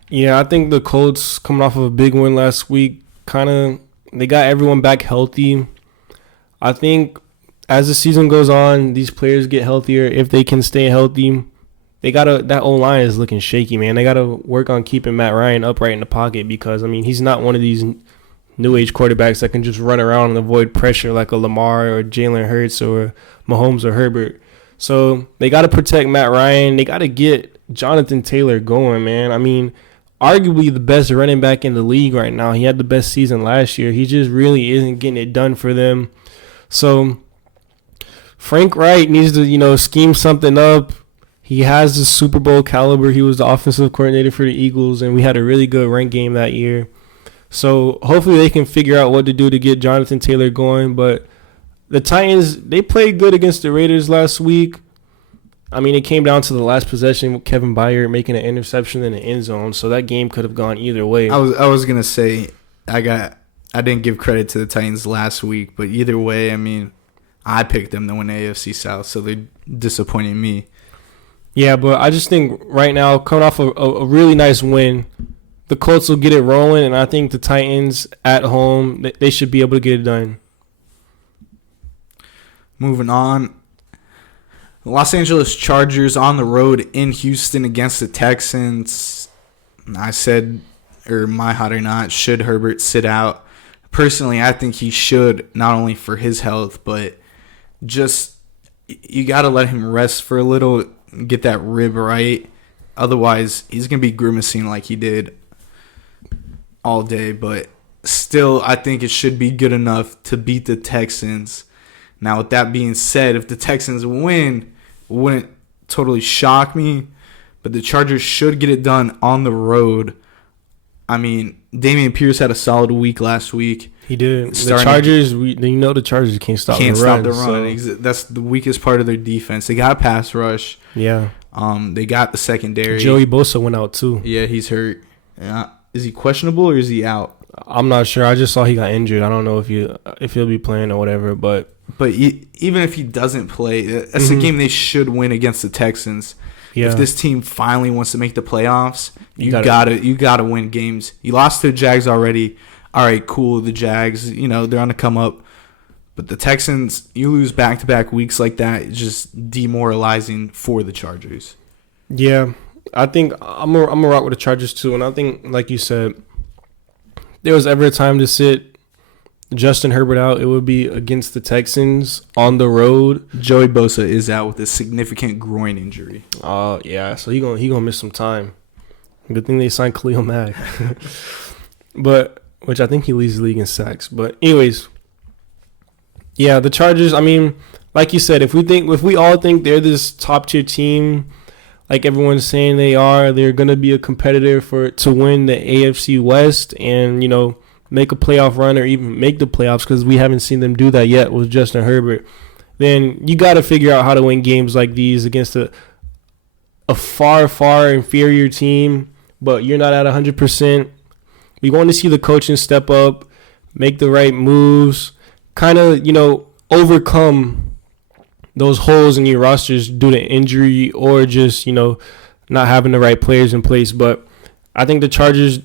Yeah, I think the Colts, coming off of a big win last week, they got everyone back healthy. I think as the season goes on, these players get healthier if they can stay healthy. That O-line is looking shaky, man. They got to work on keeping Matt Ryan upright in the pocket because, I mean, he's not one of these new age quarterbacks that can just run around and avoid pressure like a Lamar or Jalen Hurts or Mahomes or Herbert. So they got to protect Matt Ryan. They got to get Jonathan Taylor going, man. I mean, arguably the best running back in the league right now. He had the best season last year. He just really isn't getting it done for them. So Frank Wright needs to, scheme something up. He has the Super Bowl caliber. He was the offensive coordinator for the Eagles, and we had a really good run game that year. So hopefully they can figure out what to do to get Jonathan Taylor going. But the Titans, they played good against the Raiders last week. I mean, it came down to the last possession with Kevin Byard making an interception in the end zone, so that game could have gone either way. I was gonna say I didn't give credit to the Titans last week, but either way, I mean, I picked them to win the AFC South, so they're disappointing me. Yeah, but I just think right now, coming off a really nice win, the Colts will get it rolling, and I think the Titans at home, they should be able to get it done. Moving on, Los Angeles Chargers on the road in Houston against the Texans. I said, or my hot or not, should Herbert sit out? Personally, I think he should, not only for his health, but just you got to let him rest for a little, get that rib right. Otherwise, he's going to be grimacing like he did all day. But still, I think it should be good enough to beat the Texans. Now, with that being said, if the Texans win, it wouldn't totally shock me. But the Chargers should get it done on the road. I mean, Dameon Pierce had a solid week last week. He did. The Chargers, the Chargers can't stop the run. So. That's the weakest part of their defense. They got a pass rush. Yeah. They got the secondary. Joey Bosa went out too. Yeah, he's hurt. Is he questionable or is he out? I'm not sure. I just saw he got injured. I don't know if he'll be playing or whatever. But even if he doesn't play, that's a game they should win against the Texans. Yeah. If this team finally wants to make the playoffs, you gotta win games. You lost to the Jags already. All right, cool. The Jags, they're on the come up. But the Texans, you lose back-to-back weeks like that, it's just demoralizing for the Chargers. Yeah, I think I'm gonna rock with the Chargers too. And I think, like you said, there was ever a time to sit Justin Herbert out, it would be against the Texans on the road. Joey Bosa is out with a significant groin injury. Yeah, so he gonna miss some time. Good thing they signed Khalil Mack. But which I think he leads the league in sacks. But anyways, Yeah, the Chargers. I mean, like you said, if we all think they're this top tier team, like everyone's saying they are, they're gonna be a competitor to win the AFC West and make a playoff run or even make the playoffs because we haven't seen them do that yet with Justin Herbert. Then you got to figure out how to win games like these against a far inferior team, but you're not at 100%. We want to see the coaching step up, make the right moves, kind of, overcome those holes in your rosters due to injury or just, not having the right players in place. But I think the Chargers,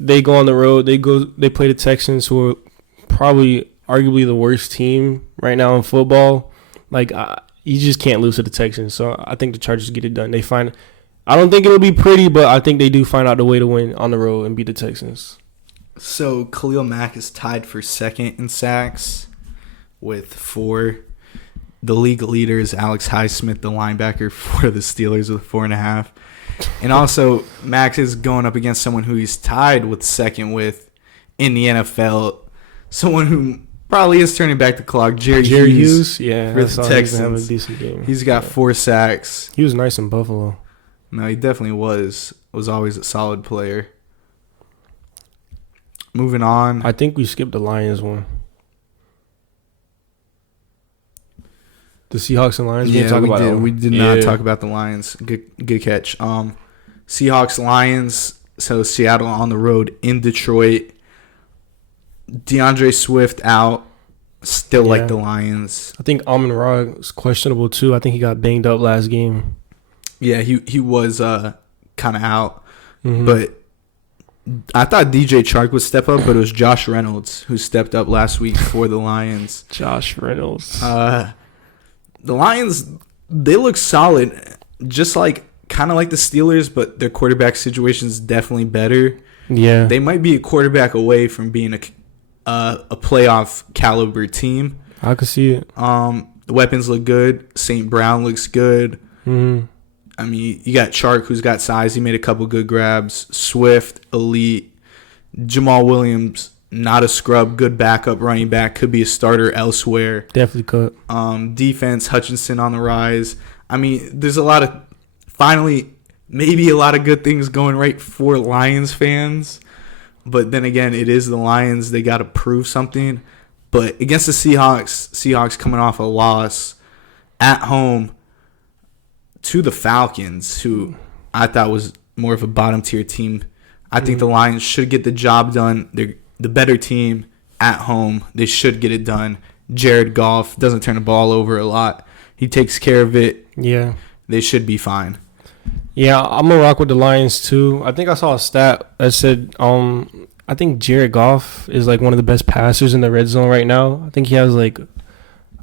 they go on the road. They play the Texans, who are probably arguably the worst team right now in football. Like, you just can't lose to the Texans. So I think the Chargers get it done. I don't think it'll be pretty, but I think they do find out a way to win on the road and beat the Texans. So Khalil Mack is tied for second in sacks with 4. The league leader is Alex Highsmith, the linebacker for the Steelers, with 4.5. And also, Mack is going up against someone who he's tied with second with in the NFL. Someone who probably is turning back the clock, Jerry Hughes. Yeah, for the Texans. Have a decent game. He's got 4 sacks. He was nice in Buffalo. No, he definitely was. Was always a solid player. Moving on. I think we skipped the Lions one. The Seahawks and Lions. We did not talk about the Lions. Good catch. Seahawks, Lions. So Seattle on the road in Detroit. DeAndre Swift out. Still like the Lions. I think Amon-Ra is questionable too. I think he got banged up last game. Yeah, he was kind of out. Mm-hmm. But I thought DJ Chark would step up, but it was Josh Reynolds who stepped up last week for the Lions. Josh Reynolds. The Lions, they look solid, just kind of like the Steelers, but their quarterback situation is definitely better. Yeah, they might be a quarterback away from being a playoff caliber team. I could see it. The weapons look good. St. Brown looks good. Mm-hmm. I mean, you got Chark, who's got size. He made a couple good grabs. Swift, elite. Jamal Williams, not a scrub, good backup running back, could be a starter elsewhere. Definitely could. Defense, Hutchinson on the rise. I mean, there's finally, maybe a lot of good things going right for Lions fans. But then again, it is the Lions. They got to prove something. But against the Seahawks coming off a loss at home to the Falcons, who I thought was more of a bottom-tier team. I think the Lions should get the job done. They're the better team at home. They should get it done. Jared Goff doesn't turn the ball over a lot. He takes care of it. Yeah. They should be fine. Yeah, I'm going to rock with the Lions, too. I think I saw a stat that said I think Jared Goff is, one of the best passers in the red zone right now. I think he has,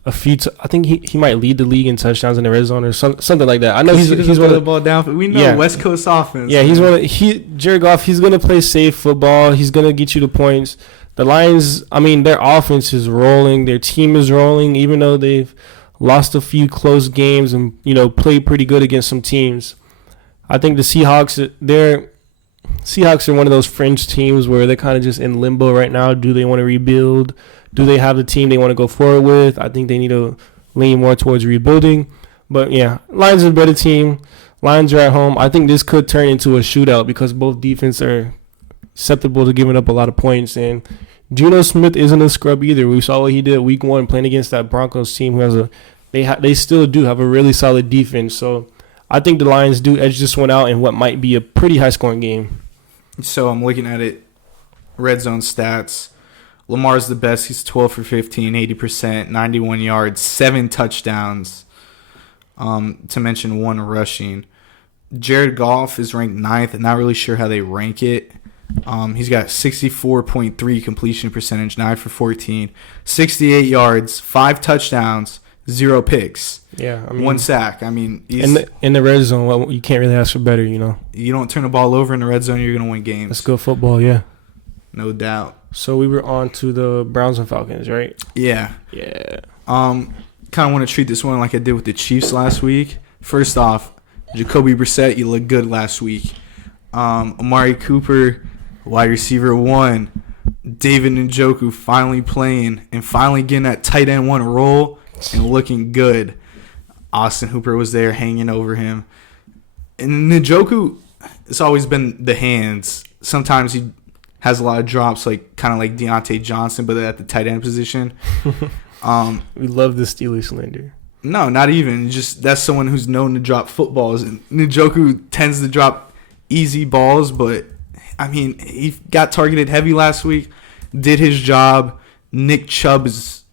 a few. I think he might lead the league in touchdowns in the red zone or something like that. I know he's one of the ball down. But we know West Coast offense. Yeah, Jared Goff. He's gonna play safe football. He's gonna get you the points. The Lions. I mean, their offense is rolling. Their team is rolling. Even though they've lost a few close games and played pretty good against some teams. I think the Seahawks. Seahawks are one of those fringe teams where they're kind of just in limbo right now. Do they want to rebuild? Do they have the team they want to go forward with? I think they need to lean more towards rebuilding. But, yeah, Lions are a better team. Lions are at home. I think this could turn into a shootout because both defense are susceptible to giving up a lot of points. And Geno Smith isn't a scrub either. We saw what he did week 1 playing against that Broncos team who has they still do have a really solid defense. So I think the Lions do edge this one out in what might be a pretty high-scoring game. So I'm looking at it, red zone stats. Lamar's the best. He's 12 for 15, 80%, 91 yards, 7 touchdowns, to mention 1 rushing. Jared Goff is ranked 9th. I'm not really sure how they rank it. He's got 64.3 completion percentage, 9 for 14, 68 yards, 5 touchdowns, 0 picks. Yeah, 1 sack. I mean, in the red zone, you can't really ask for better, You don't turn the ball over in the red zone, you're going to win games. That's good football, yeah. No doubt. So we were on to the Browns and Falcons, right? Yeah. Yeah. Kind of want to treat this one like I did with the Chiefs last week. First off, Jacoby Brissett, you looked good last week. Amari Cooper, wide receiver 1, David Njoku finally playing and finally getting that tight end one role and looking good. Austin Hooper was there hanging over him. And Njoku, it's always been the hands. Sometimes he has a lot of drops, like kind of like Deontay Johnson, but at the tight end position. We love the Steelers slander. No, not even. Just that's someone who's known to drop footballs. And Njoku tends to drop easy balls, but I mean, he got targeted heavy last week, did his job. Nick Chubb is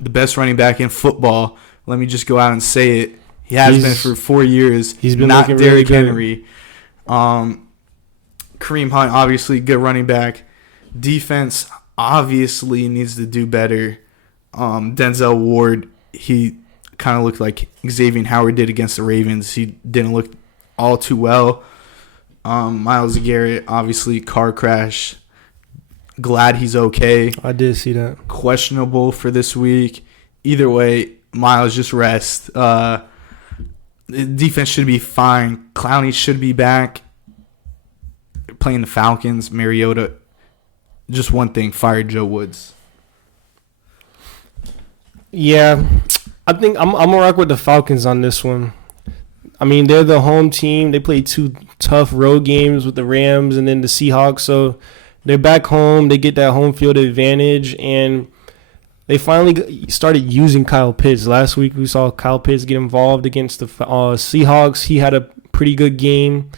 the best running back in football. Let me just go out and say it. He has been for 4 years. He's been not looking Derrick really Henry. Kareem Hunt, obviously good running back. Defense obviously needs to do better. Denzel Ward, he kind of looked like Xavier Howard did against the Ravens. He didn't look all too well. Myles Garrett, obviously car crash. Glad he's okay. I did see that. Questionable for this week. Either way, Myles, just rest. The defense should be fine. Clowney should be back. Playing the Falcons. Mariota. Just one thing. Fire Joe Woods. Yeah. I think I'm going to rock with the Falcons on this one. I mean, they're the home team. They played 2 tough road games with the Rams and then the Seahawks. So they're back home. They get that home field advantage. And they finally started using Kyle Pitts. Last week we saw Kyle Pitts get involved against the Seahawks. He had a pretty good game.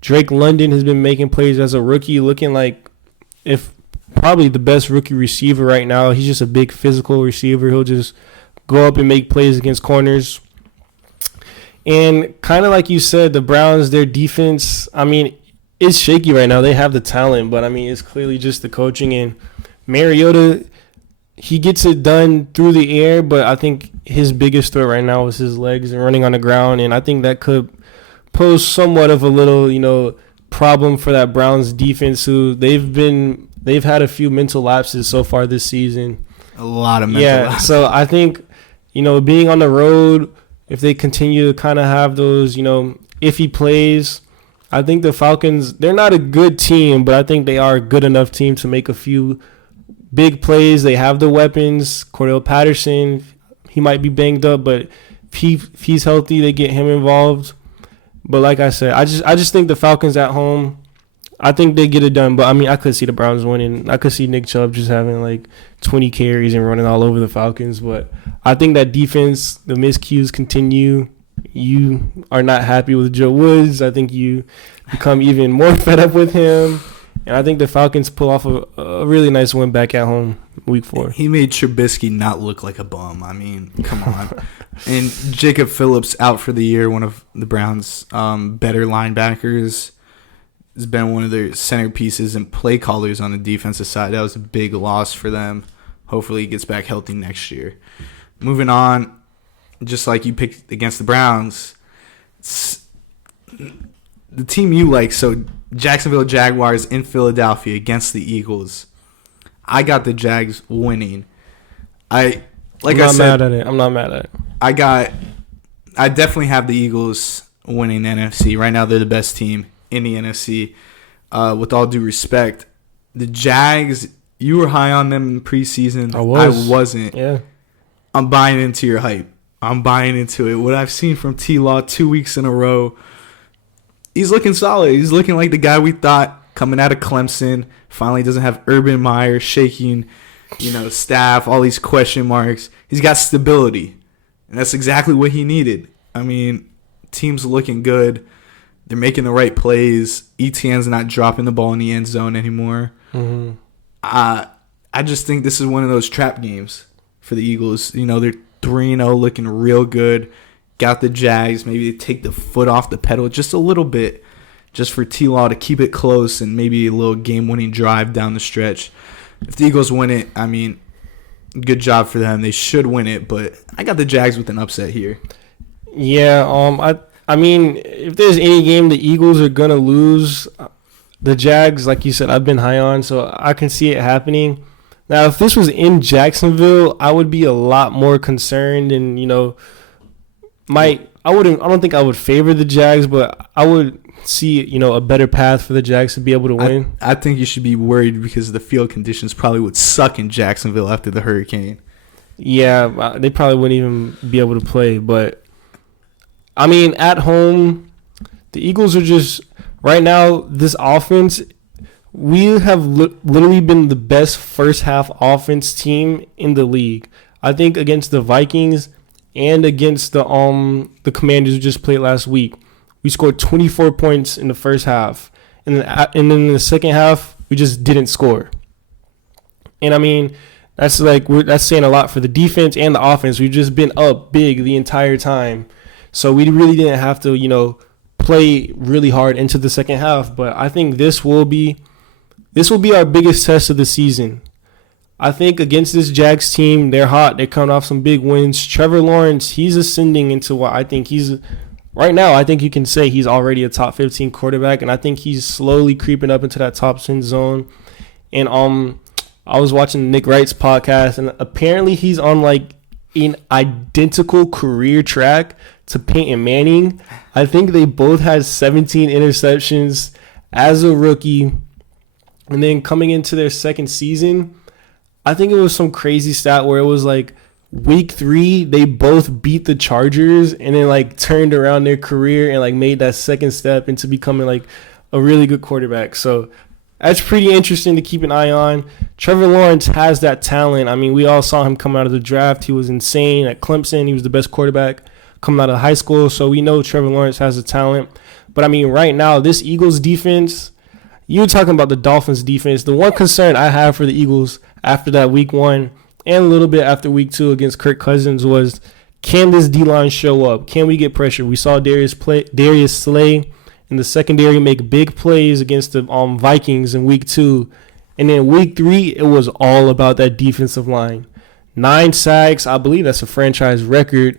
Drake London has been making plays as a rookie, looking like if probably the best rookie receiver right now. He's just a big physical receiver. He'll just go up and make plays against corners. And kind of like you said, the Browns, their defense, I mean, it's shaky right now. They have the talent, but, I mean, it's clearly just the coaching. And Mariota, he gets it done through the air, but I think his biggest threat right now is his legs and running on the ground. And I think that could pose somewhat of a little, problem for that Browns defense, who they've had a few mental lapses so far this season. A lot of mental lapses. So I think, being on the road, if they continue to kind of have those, iffy plays, I think the Falcons, they're not a good team, but I think they are a good enough team to make a few big plays. They have the weapons. Cordell Patterson, he might be banged up, but if he's healthy, they get him involved. But like I said, I just think the Falcons at home, I think they get it done. But, I mean, I could see the Browns winning. I could see Nick Chubb just having, 20 carries and running all over the Falcons. But I think that defense, the miscues continue. You are not happy with Joe Woods. I think you become even more fed up with him. And I think the Falcons pull off a really nice win back at home week 4. He made Trubisky not look like a bum. I mean, come on. And Jacob Phillips out for the year, one of the Browns' better linebackers. Has been one of their centerpieces and play callers on the defensive side. That was a big loss for them. Hopefully he gets back healthy next year. Moving on, just like you picked against the Browns, the team you like, so Jacksonville Jaguars in Philadelphia against the Eagles. I got the Jags winning. I'm not mad at it. I definitely have the Eagles winning the NFC. Right now they're the best team in the NFC. With all due respect, the Jags, you were high on them in preseason. I wasn't. Yeah. I'm buying into your hype. I'm buying into it. What I've seen from T-Law 2 weeks in a row, he's looking solid. He's looking like the guy we thought coming out of Clemson. Finally doesn't have Urban Meyer shaking, staff, all these question marks. He's got stability. And that's exactly what he needed. I mean, team's looking good. They're making the right plays. ETN's not dropping the ball in the end zone anymore. Mm-hmm. I just think this is one of those trap games for the Eagles. They're 3-0, looking real good. Got the Jags. Maybe they take the foot off the pedal just a little bit, just for T-Law to keep it close and maybe a little game-winning drive down the stretch. If the Eagles win it, I mean, good job for them. They should win it, but I got the Jags with an upset here. Yeah, I mean, if there's any game the Eagles are going to lose, the Jags, like you said, I've been high on, so I can see it happening. Now, if this was in Jacksonville, I would be a lot more concerned and, I don't think I would favor the Jags, but I would see, a better path for the Jags to be able to win? I think you should be worried because the field conditions probably would suck in Jacksonville after the hurricane. Yeah, they probably wouldn't even be able to play. But, I mean, at home, the Eagles are just, right now, this offense, we have literally been the best first half offense team in the league. I think against the Vikings and against the Commanders who just played last week, we scored 24 points in the first half. And then in the second half, we just didn't score. And, I mean, that's saying a lot for the defense and the offense. We've just been up big the entire time. So we really didn't have to, play really hard into the second half. But I think this will be our biggest test of the season. I think against this Jags team, they're hot. They're coming off some big wins. Trevor Lawrence, he's ascending into what I think he's right now. I think you can say he's already a top 15 quarterback, and I think he's slowly creeping up into that top 10 zone. And I was watching Nick Wright's podcast, and apparently he's on like an identical career track to Peyton Manning. I think they both had 17 interceptions as a rookie. And then coming into their second season, I think it was some crazy stat where it was like week 3, they both beat the Chargers and then like turned around their career and like made that second step into becoming like a really good quarterback. So that's pretty interesting to keep an eye on. Trevor Lawrence has that talent. I mean, we all saw him come out of the draft. He was insane at Clemson. He was the best quarterback coming out of high school. So we know Trevor Lawrence has the talent. But I mean, right now, this Eagles defense, you were talking about the Dolphins defense. The one concern I have for the Eagles after that week 1 and a little bit after week 2 against Kirk Cousins was, can this D-line show up? Can we get pressure? We saw Darius Slay in the secondary make big plays against the Vikings in week 2. And then week 3, it was all about that defensive line. 9 sacks. I believe that's a franchise record.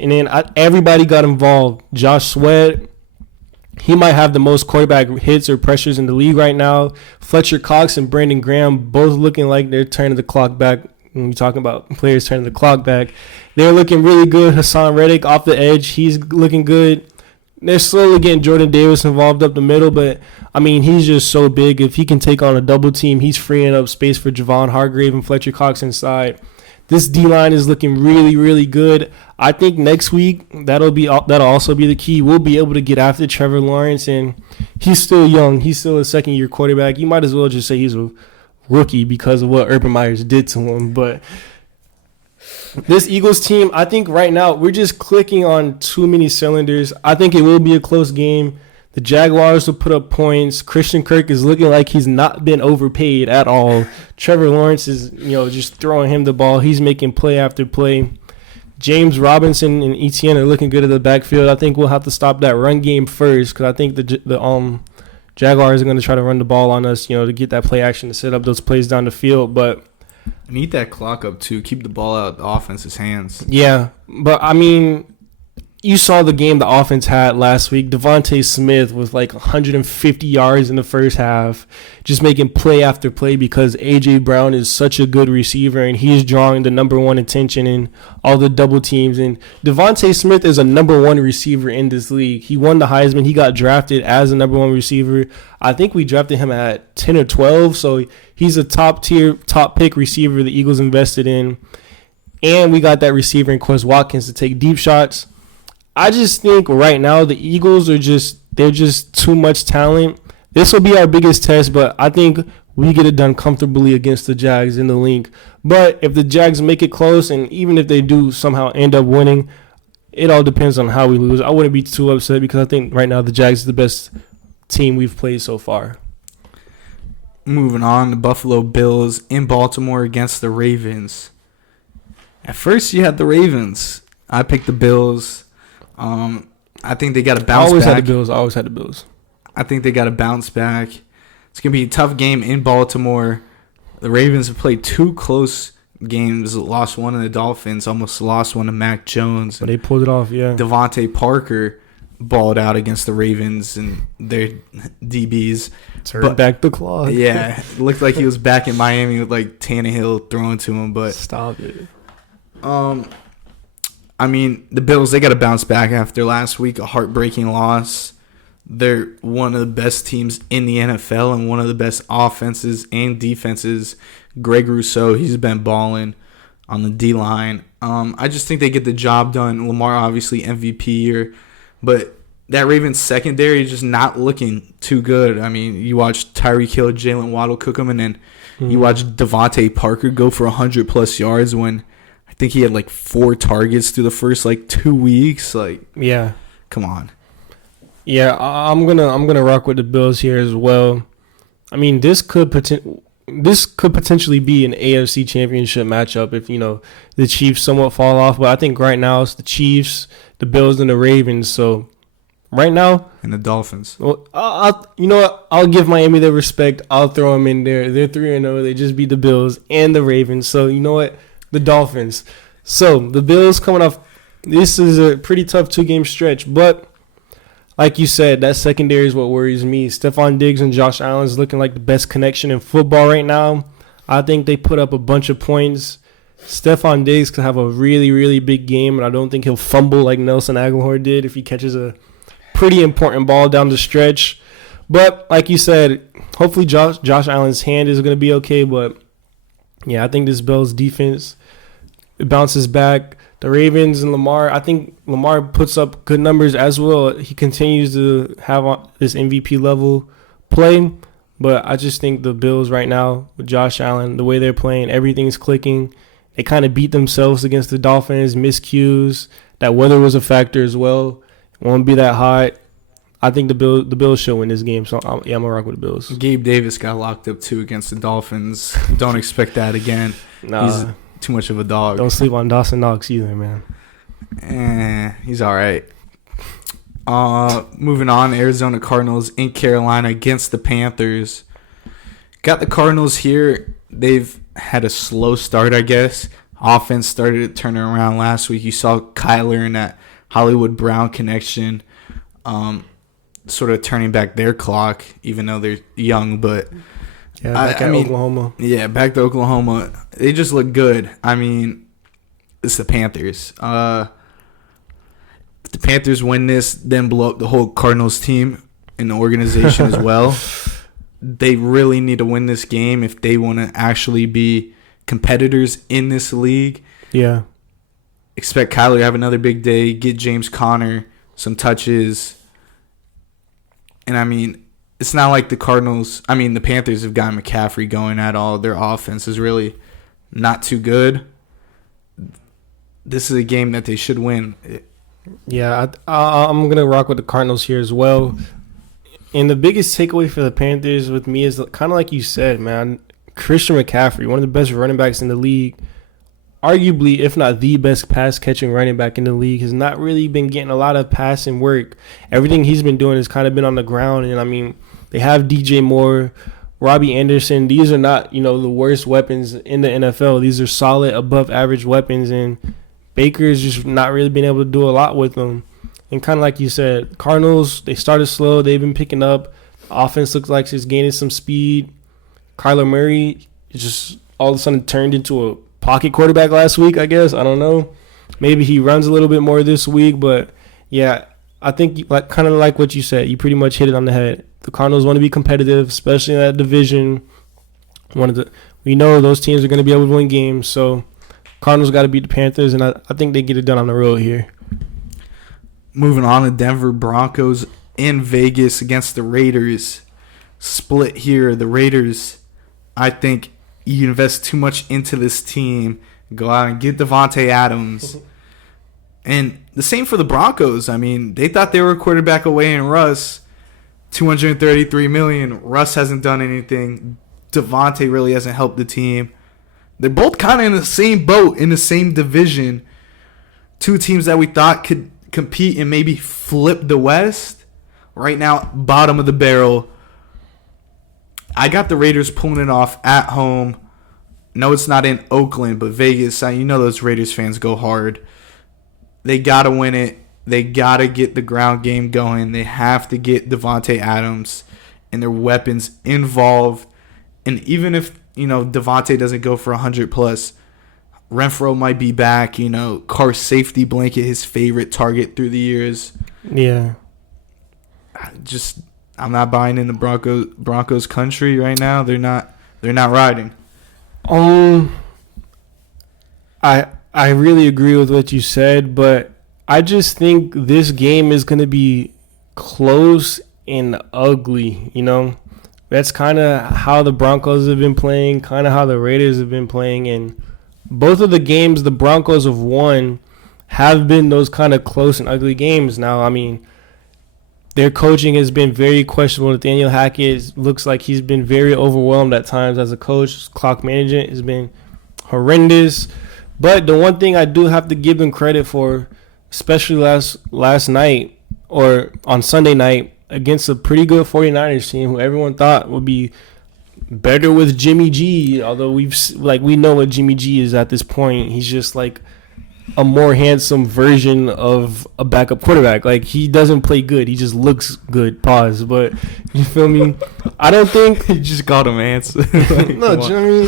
And then everybody got involved. Josh Sweat, he might have the most quarterback hits or pressures in the league right now. Fletcher Cox and Brandon Graham both looking like they're turning the clock back. When we talking about players turning the clock back, they're looking really good. Hassan Reddick off the edge, he's looking good. They're slowly getting Jordan Davis involved up the middle, but, I mean, he's just so big. If he can take on a double team, he's freeing up space for Javon Hargrave and Fletcher Cox inside. This D-line is looking really, really good. I think next week that'll also be the key. We'll be able to get after Trevor Lawrence, and he's still young. He's still a second-year quarterback. You might as well just say he's a rookie because of what Urban Meyers did to him. But this Eagles team, I think right now we're just clicking on too many cylinders. I think it will be a close game. The Jaguars will put up points. Christian Kirk is looking like he's not been overpaid at all. Trevor Lawrence is, just throwing him the ball. He's making play after play. James Robinson and Etienne are looking good at the backfield. I think we'll have to stop that run game first because I think the Jaguars are going to try to run the ball on us, to get that play action to set up those plays down the field. But and eat that clock up too. Keep the ball out of the offense's hands. Yeah, but I mean, you saw the game the offense had last week. Devontae Smith with like 150 yards in the first half, just making play after play because A.J. Brown is such a good receiver and he's drawing the number 1 attention in all the double teams. And Devontae Smith is a number 1 receiver in this league. He won the Heisman. He got drafted as a number 1 receiver. I think we drafted him at 10 or 12, so he's a top pick receiver the Eagles invested in. And we got that receiver in Quez Watkins to take deep shots. I just think right now the Eagles they're just too much talent. This will be our biggest test, but I think we get it done comfortably against the Jags in the Link. But if the Jags make it close, and even if they do somehow end up winning, it all depends on how we lose. I wouldn't be too upset because I think right now the Jags is the best team we've played so far. Moving on, the Buffalo Bills in Baltimore against the Ravens. At first, you had the Ravens. I picked the Bills. I think they got to bounce back. I always had the Bills. I think they got to bounce back. It's going to be a tough game in Baltimore. The Ravens have played 2 close games, lost one to the Dolphins, almost lost one to Mac Jones. But they pulled it off, yeah. Devontae Parker balled out against the Ravens and their DBs. Turned back the clock. Yeah, it looked like he was back in Miami with like Tannehill throwing to him. But stop it. I mean, the Bills, they got to bounce back after last week, a heartbreaking loss. They're one of the best teams in the NFL and one of the best offenses and defenses. Greg Rousseau, he's been balling on the D-line. I just think they get the job done. Lamar, obviously, MVP year. But that Ravens secondary is just not looking too good. I mean, you watch Tyreek Hill, Jalen Waddle cook them, and then you watch Devontae Parker go for 100-plus yards when I think he had like 4 targets through the first 2 weeks. Yeah. Come on. Yeah, I'm gonna rock with the Bills here as well. I mean, this could potentially be an AFC Championship matchup if the Chiefs somewhat fall off. But I think right now it's the Chiefs, the Bills, and the Ravens. So right now, and the Dolphins. Well, I'll give Miami their respect. I'll throw them in there. They're 3-0. They just beat the Bills and the Ravens. So you know what, the Dolphins. So the Bills coming off. This is a pretty tough 2-game stretch, but like you said, that secondary is what worries me. Stephon Diggs and Josh Allen is looking like the best connection in football right now. I think they put up a bunch of points. Stephon Diggs could have a really, really big game, and I don't think he'll fumble like Nelson Aguilar did if he catches a pretty important ball down the stretch. But like you said, hopefully Josh Allen's hand is going to be okay. But, yeah, I think this Bills defense, it bounces back. The Ravens and Lamar, I think Lamar puts up good numbers as well. He continues to have this MVP level play, but I just think the Bills right now with Josh Allen, the way they're playing, everything's clicking. They kind of beat themselves against the Dolphins, miscues. That weather was a factor as well. It won't be that hot. I think the Bills should win this game, so I'm going to rock with the Bills. Gabe Davis got locked up, too, against the Dolphins. Don't expect that again. Nah. He's too much of a dog. Don't sleep on Dawson Knox either, man. He's all right. Moving on, Arizona Cardinals in Carolina against the Panthers. Got the Cardinals here. They've had a slow start, I guess. Offense started to turn around last week. You saw Kyler and that Hollywood Brown connection sort of turning back their clock, even though they're young, but... Yeah, back at Oklahoma. Yeah, back to Oklahoma. They just look good. I mean, it's the Panthers. If the Panthers win this, then blow up the whole Cardinals team and the organization as well. They really need to win this game if they want to actually be competitors in this league. Yeah. Expect Kyler to have another big day, get James Conner some touches. And, I mean, it's not like the Panthers have gotten McCaffrey going at all. Their offense is really not too good. This is a game that they should win. Yeah, I'm going to rock with the Cardinals here as well. And the biggest takeaway for the Panthers with me is kind of like you said, man. Christian McCaffrey, one of the best running backs in the league, arguably, if not the best pass-catching running back in the league, has not really been getting a lot of passing work. Everything he's been doing has kind of been on the ground. And, I mean, they have DJ Moore, Robbie Anderson. These are not, the worst weapons in the NFL. These are solid, above-average weapons, and Baker's just not really been able to do a lot with them. And kind of like you said, Cardinals, they started slow. They've been picking up. The offense looks like it's gaining some speed. Kyler Murray just all of a sudden turned into a pocket quarterback last week, I guess. I don't know. Maybe he runs a little bit more this week, but, yeah, I think kind of like what you said. You pretty much hit it on the head. The Cardinals want to be competitive, especially in that division. We know those teams are going to be able to win games, so Cardinals got to beat the Panthers, and I think they get it done on the road here. Moving on, the Denver Broncos in Vegas against the Raiders. Split here. The Raiders, I think you invest too much into this team. Go out and get Devontae Adams. And the same for the Broncos. I mean, they thought they were a quarterback away in Russ. $233 million. Russ hasn't done anything. Devontae really hasn't helped the team. They're both kind of in the same boat, in the same division. Two teams that we thought could compete and maybe flip the West. Right now, bottom of the barrel. I got the Raiders pulling it off at home. No, it's not in Oakland, but Vegas. Those Raiders fans go hard. They got to win it. They got to get the ground game going. They have to get Devontae Adams and their weapons involved. And even if, Devontae doesn't go for 100+, Renfro might be back. Carr's safety blanket, his favorite target through the years. Yeah. I'm not buying in the Broncos country right now. They're not riding. I really agree with what you said, but I just think this game is going to be close and ugly, you know? That's kind of how the Broncos have been playing, kind of how the Raiders have been playing, and both of the games the Broncos have won have been those kind of close and ugly games. Now, I mean, their coaching has been very questionable. Nathaniel Hackett looks like he's been very overwhelmed at times as a coach. Clock management has been horrendous. But the one thing I do have to give them credit for, especially last night or on Sunday night against a pretty good 49ers team who everyone thought would be better with Jimmy G, although we know what Jimmy G is at this point. He's just like a more handsome version of a backup quarterback. Like, he doesn't play good. He just looks good. Pause. But you feel me? I don't think you just called him handsome. No, Jimmy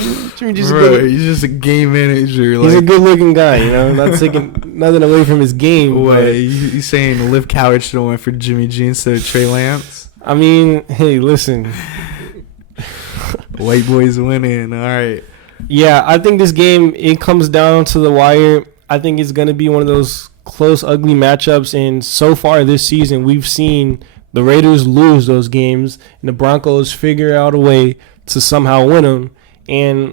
just he's just a game manager. He's a good-looking guy, you know. Not taking nothing away from his game. What, you saying Liv Coward should have went for Jimmy G instead of Trey Lance? I mean, hey, listen. White boys winning. All right. Yeah, I think this game, it comes down to the wire. I think it's going to be one of those close, ugly matchups. And so far this season, we've seen the Raiders lose those games and the Broncos figure out a way to somehow win them. And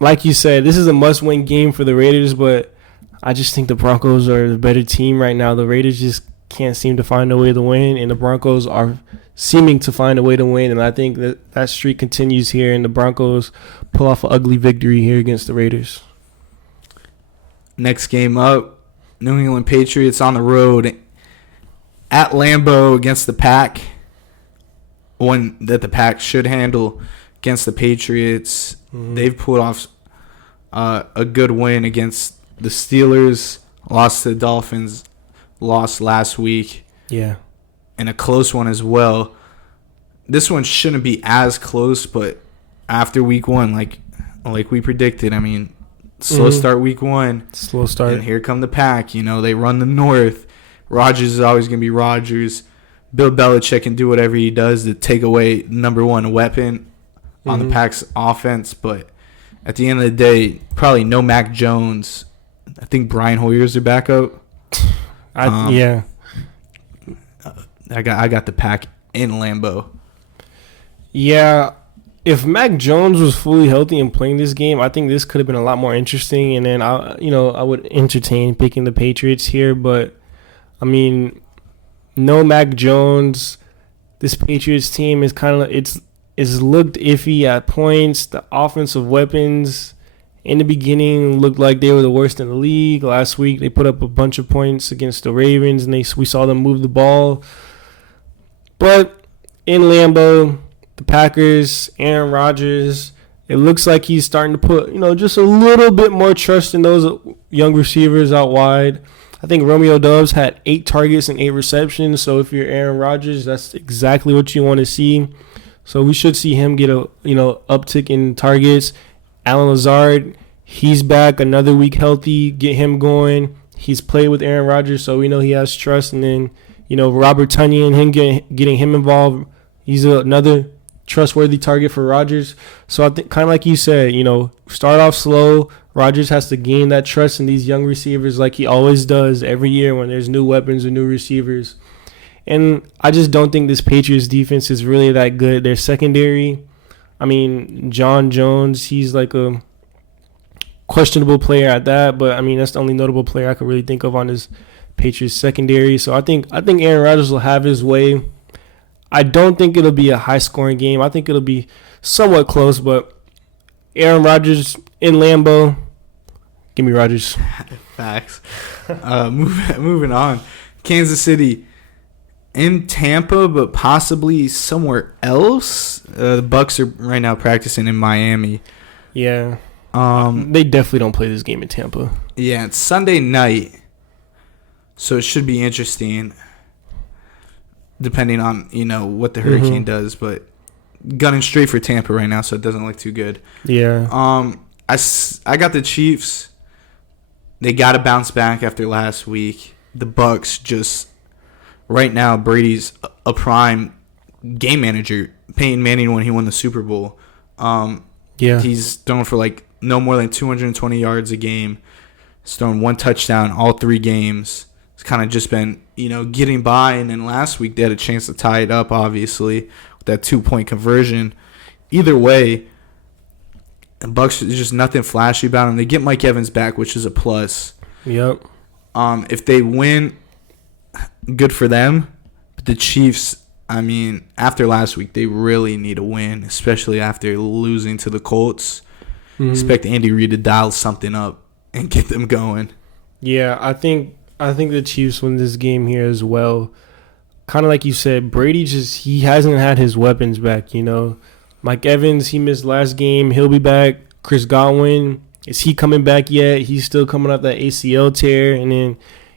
like you said, this is a must-win game for the Raiders, but I just think the Broncos are the better team right now. The Raiders just can't seem to find a way to win, and the Broncos are seeming to find a way to win. And I think that streak continues here, and the Broncos pull off an ugly victory here against the Raiders. Next game up, New England Patriots on the road at Lambeau against the Pack. One that the Pack should handle against the Patriots. Mm-hmm. They've pulled off a good win against the Steelers, lost to the Dolphins, lost last week. Yeah. And a close one as well. This one shouldn't be as close, but after week one, like we predicted, I mean, slow start week one. Slow start. And here come the Pack. You know, they run the North. Rodgers is always going to be Rodgers. Bill Belichick can do whatever he does to take away number one weapon on the Pack's offense. But at the end of the day, probably no Mac Jones. I think Brian Hoyer's their backup. Yeah. I got the Pack in Lambeau. Yeah. If Mac Jones was fully healthy and playing this game, I think this could have been a lot more interesting. And then I would entertain picking the Patriots here. But I mean, no Mac Jones. This Patriots team is kind of it's looked iffy at points. The offensive weapons in the beginning looked like they were the worst in the league. Last week they put up a bunch of points against the Ravens, and we saw them move the ball. But in Lambeau, the Packers, Aaron Rodgers, it looks like he's starting to put, just a little bit more trust in those young receivers out wide. I think Romeo Doubs had 8 targets and 8 receptions. So if you're Aaron Rodgers, that's exactly what you want to see. So we should see him get a uptick in targets. Alan Lazard, he's back another week healthy. Get him going. He's played with Aaron Rodgers, so we know he has trust. And then Robert Tonyan, him getting him involved, he's another trustworthy target for Rodgers. So I think, kind of like you said, start off slow. Rodgers has to gain that trust in these young receivers like he always does every year when there's new weapons or new receivers. And I just don't think this Patriots defense is really that good. Their secondary, I mean, John Jones, he's like a questionable player at that, but I mean, that's the only notable player I can really think of on this Patriots secondary. So I think Aaron Rodgers will have his way. I don't think it'll be a high-scoring game. I think it'll be somewhat close, but Aaron Rodgers in Lambeau, give me Rodgers. Facts. Moving on. Kansas City in Tampa, but possibly somewhere else. The Bucs are right now practicing in Miami. Yeah. They definitely don't play this game in Tampa. Yeah, it's Sunday night, so it should be interesting. Depending on, what the Hurricane does. But gunning straight for Tampa right now, so it doesn't look too good. Yeah. I got the Chiefs. They got to bounce back after last week. The Bucs just right now Brady's a prime game manager. Peyton Manning when he won the Super Bowl. He's thrown for like no more than 220 yards a game. He's thrown 1 touchdown all 3 games. It's kind of just been, getting by. And then last week they had a chance to tie it up, obviously, with that 2-point conversion. Either way, the Bucs, there's just nothing flashy about them. They get Mike Evans back, which is a plus. Yep. If they win, good for them. But the Chiefs, after last week, they really need a win, especially after losing to the Colts. Mm-hmm. Expect Andy Reid to dial something up and get them going. Yeah, I think the Chiefs win this game here as well. Kind of like you said, Brady he hasn't had his weapons back, Mike Evans, he missed last game. He'll be back. Chris Godwin, is he coming back yet? He's still coming off that ACL tear. And then,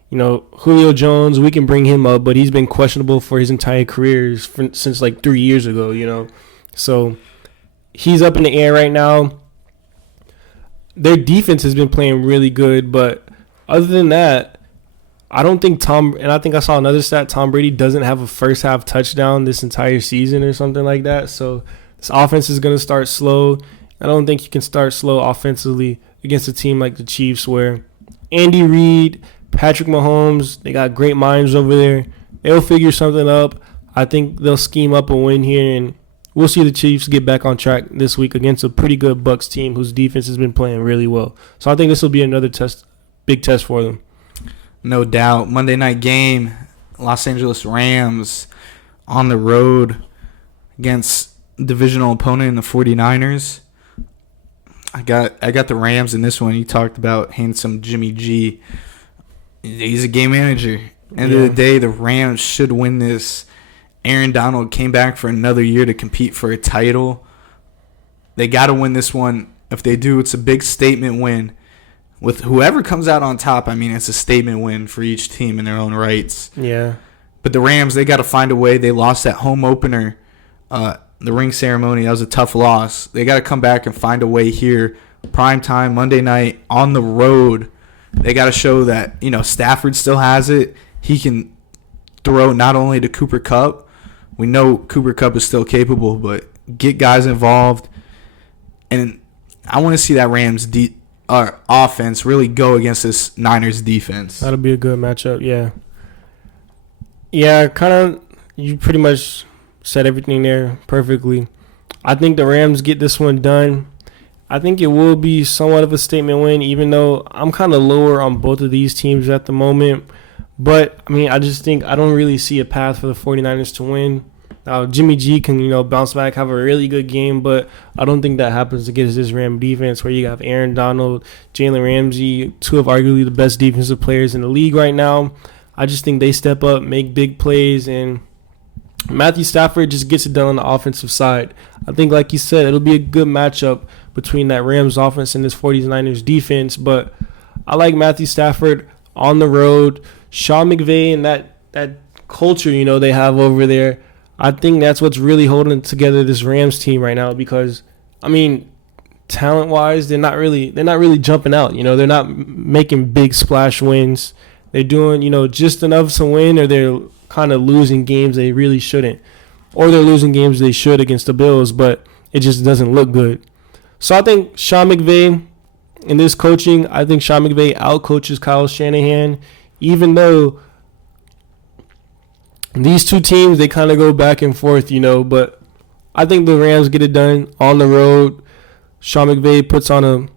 Julio Jones, we can bring him up, but he's been questionable for his entire career since like 3 years ago, So he's up in the air right now. Their defense has been playing really good, but other than that, I don't think I think I saw another stat, Tom Brady doesn't have a first half touchdown this entire season or something like that. So this offense is going to start slow. I don't think you can start slow offensively against a team like the Chiefs where Andy Reid, Patrick Mahomes, they got great minds over there. They'll figure something up. I think they'll scheme up a win here, and we'll see the Chiefs get back on track this week against a pretty good Bucs team whose defense has been playing really well. So I think this will be another big test for them. No doubt. Monday night game, Los Angeles Rams on the road against divisional opponent in the 49ers. I got the Rams in this one. You talked about handsome Jimmy G. He's a game manager. End of the day, the Rams should win this. Aaron Donald came back for another year to compete for a title. They got to win this one. If they do, it's a big statement win. With whoever comes out on top, it's a statement win for each team in their own rights. Yeah. But the Rams, they got to find a way. They lost that home opener, the ring ceremony. That was a tough loss. They got to come back and find a way here. Prime time, Monday night, on the road. They got to show that, Stafford still has it. He can throw not only to Cooper Kupp. We know Cooper Kupp is still capable, but get guys involved. And I want to see that Rams offense really go against this Niners defense. That'll be a good matchup, yeah. Yeah, you pretty much said everything there perfectly. I think the Rams get this one done. I think it will be somewhat of a statement win, even though I'm kind of lower on both of these teams at the moment. But, I just think I don't really see a path for the 49ers to win. Jimmy G can, bounce back, have a really good game, but I don't think that happens against this Ram defense where you have Aaron Donald, Jalen Ramsey, two of arguably the best defensive players in the league right now. I just think they step up, make big plays, and Matthew Stafford just gets it done on the offensive side. I think, like you said, it'll be a good matchup between that Rams offense and this 49ers defense, but I like Matthew Stafford on the road. Sean McVay and that culture, they have over there, I think that's what's really holding together this Rams team right now because, talent-wise, they're not really jumping out. They're not making big splash wins. They're doing, just enough to win, or they're kind of losing games they really shouldn't. Or they're losing games they should against the Bills, but it just doesn't look good. So I think Sean McVay, in this coaching, I think Sean McVay outcoaches Kyle Shanahan, even though these two teams, they kind of go back and forth, but I think the Rams get it done on the road. Sean McVay puts on a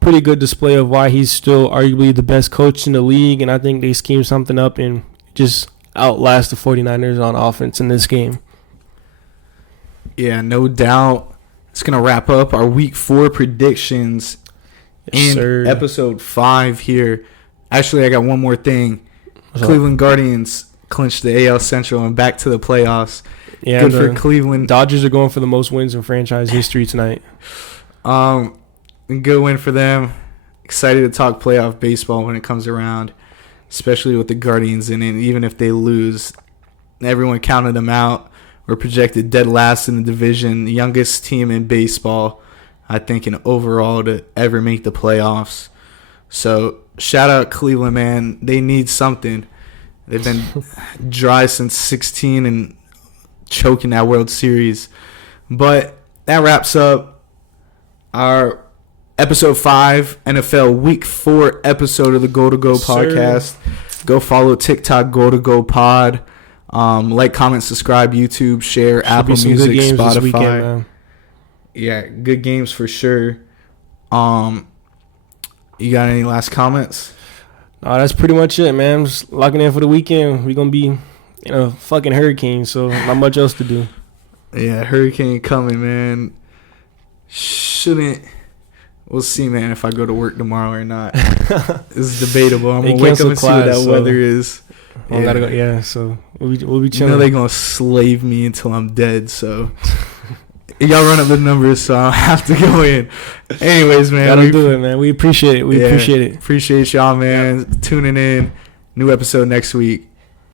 pretty good display of why he's still arguably the best coach in the league, and I think they scheme something up and just outlast the 49ers on offense in this game. Yeah, no doubt. It's going to wrap up our Week 4 predictions episode 5 here. Actually, I got one more thing. Cleveland Guardians clinched the AL Central and back to the playoffs. Yeah, good for Cleveland. Dodgers are going for the most wins in franchise history tonight. Good win for them. Excited to talk playoff baseball when it comes around, especially with the Guardians in it. Even if they lose, everyone counted them out. We're projected dead last in the division, the youngest team in baseball, I think, in overall to ever make the playoffs. So shout out Cleveland, man. They need something. They've been dry since 16 and choking that World Series. But that wraps up our episode 5 NFL Week 4 episode of the Goal2Go podcast. Go follow TikTok Goal2Go pod. Like, comment, subscribe, YouTube, share, Apple Music, Spotify. Weekend, yeah, good games for sure. You got any last comments? No, that's pretty much it, man. Just locking in for the weekend. We're gonna be in a fucking hurricane, so not much else to do. Yeah, hurricane coming, man. We'll see, man, if I go to work tomorrow or not. It's debatable. I'm gonna wake up and see what that weather is. Yeah. Gotta go. Yeah, so we'll be chilling. You know they're gonna slave me until I'm dead, so y'all run up the numbers, so I'll have to go in. Anyways, man, gotta do it, man. We appreciate it. We appreciate it. Appreciate y'all, man, tuning in. New episode next week.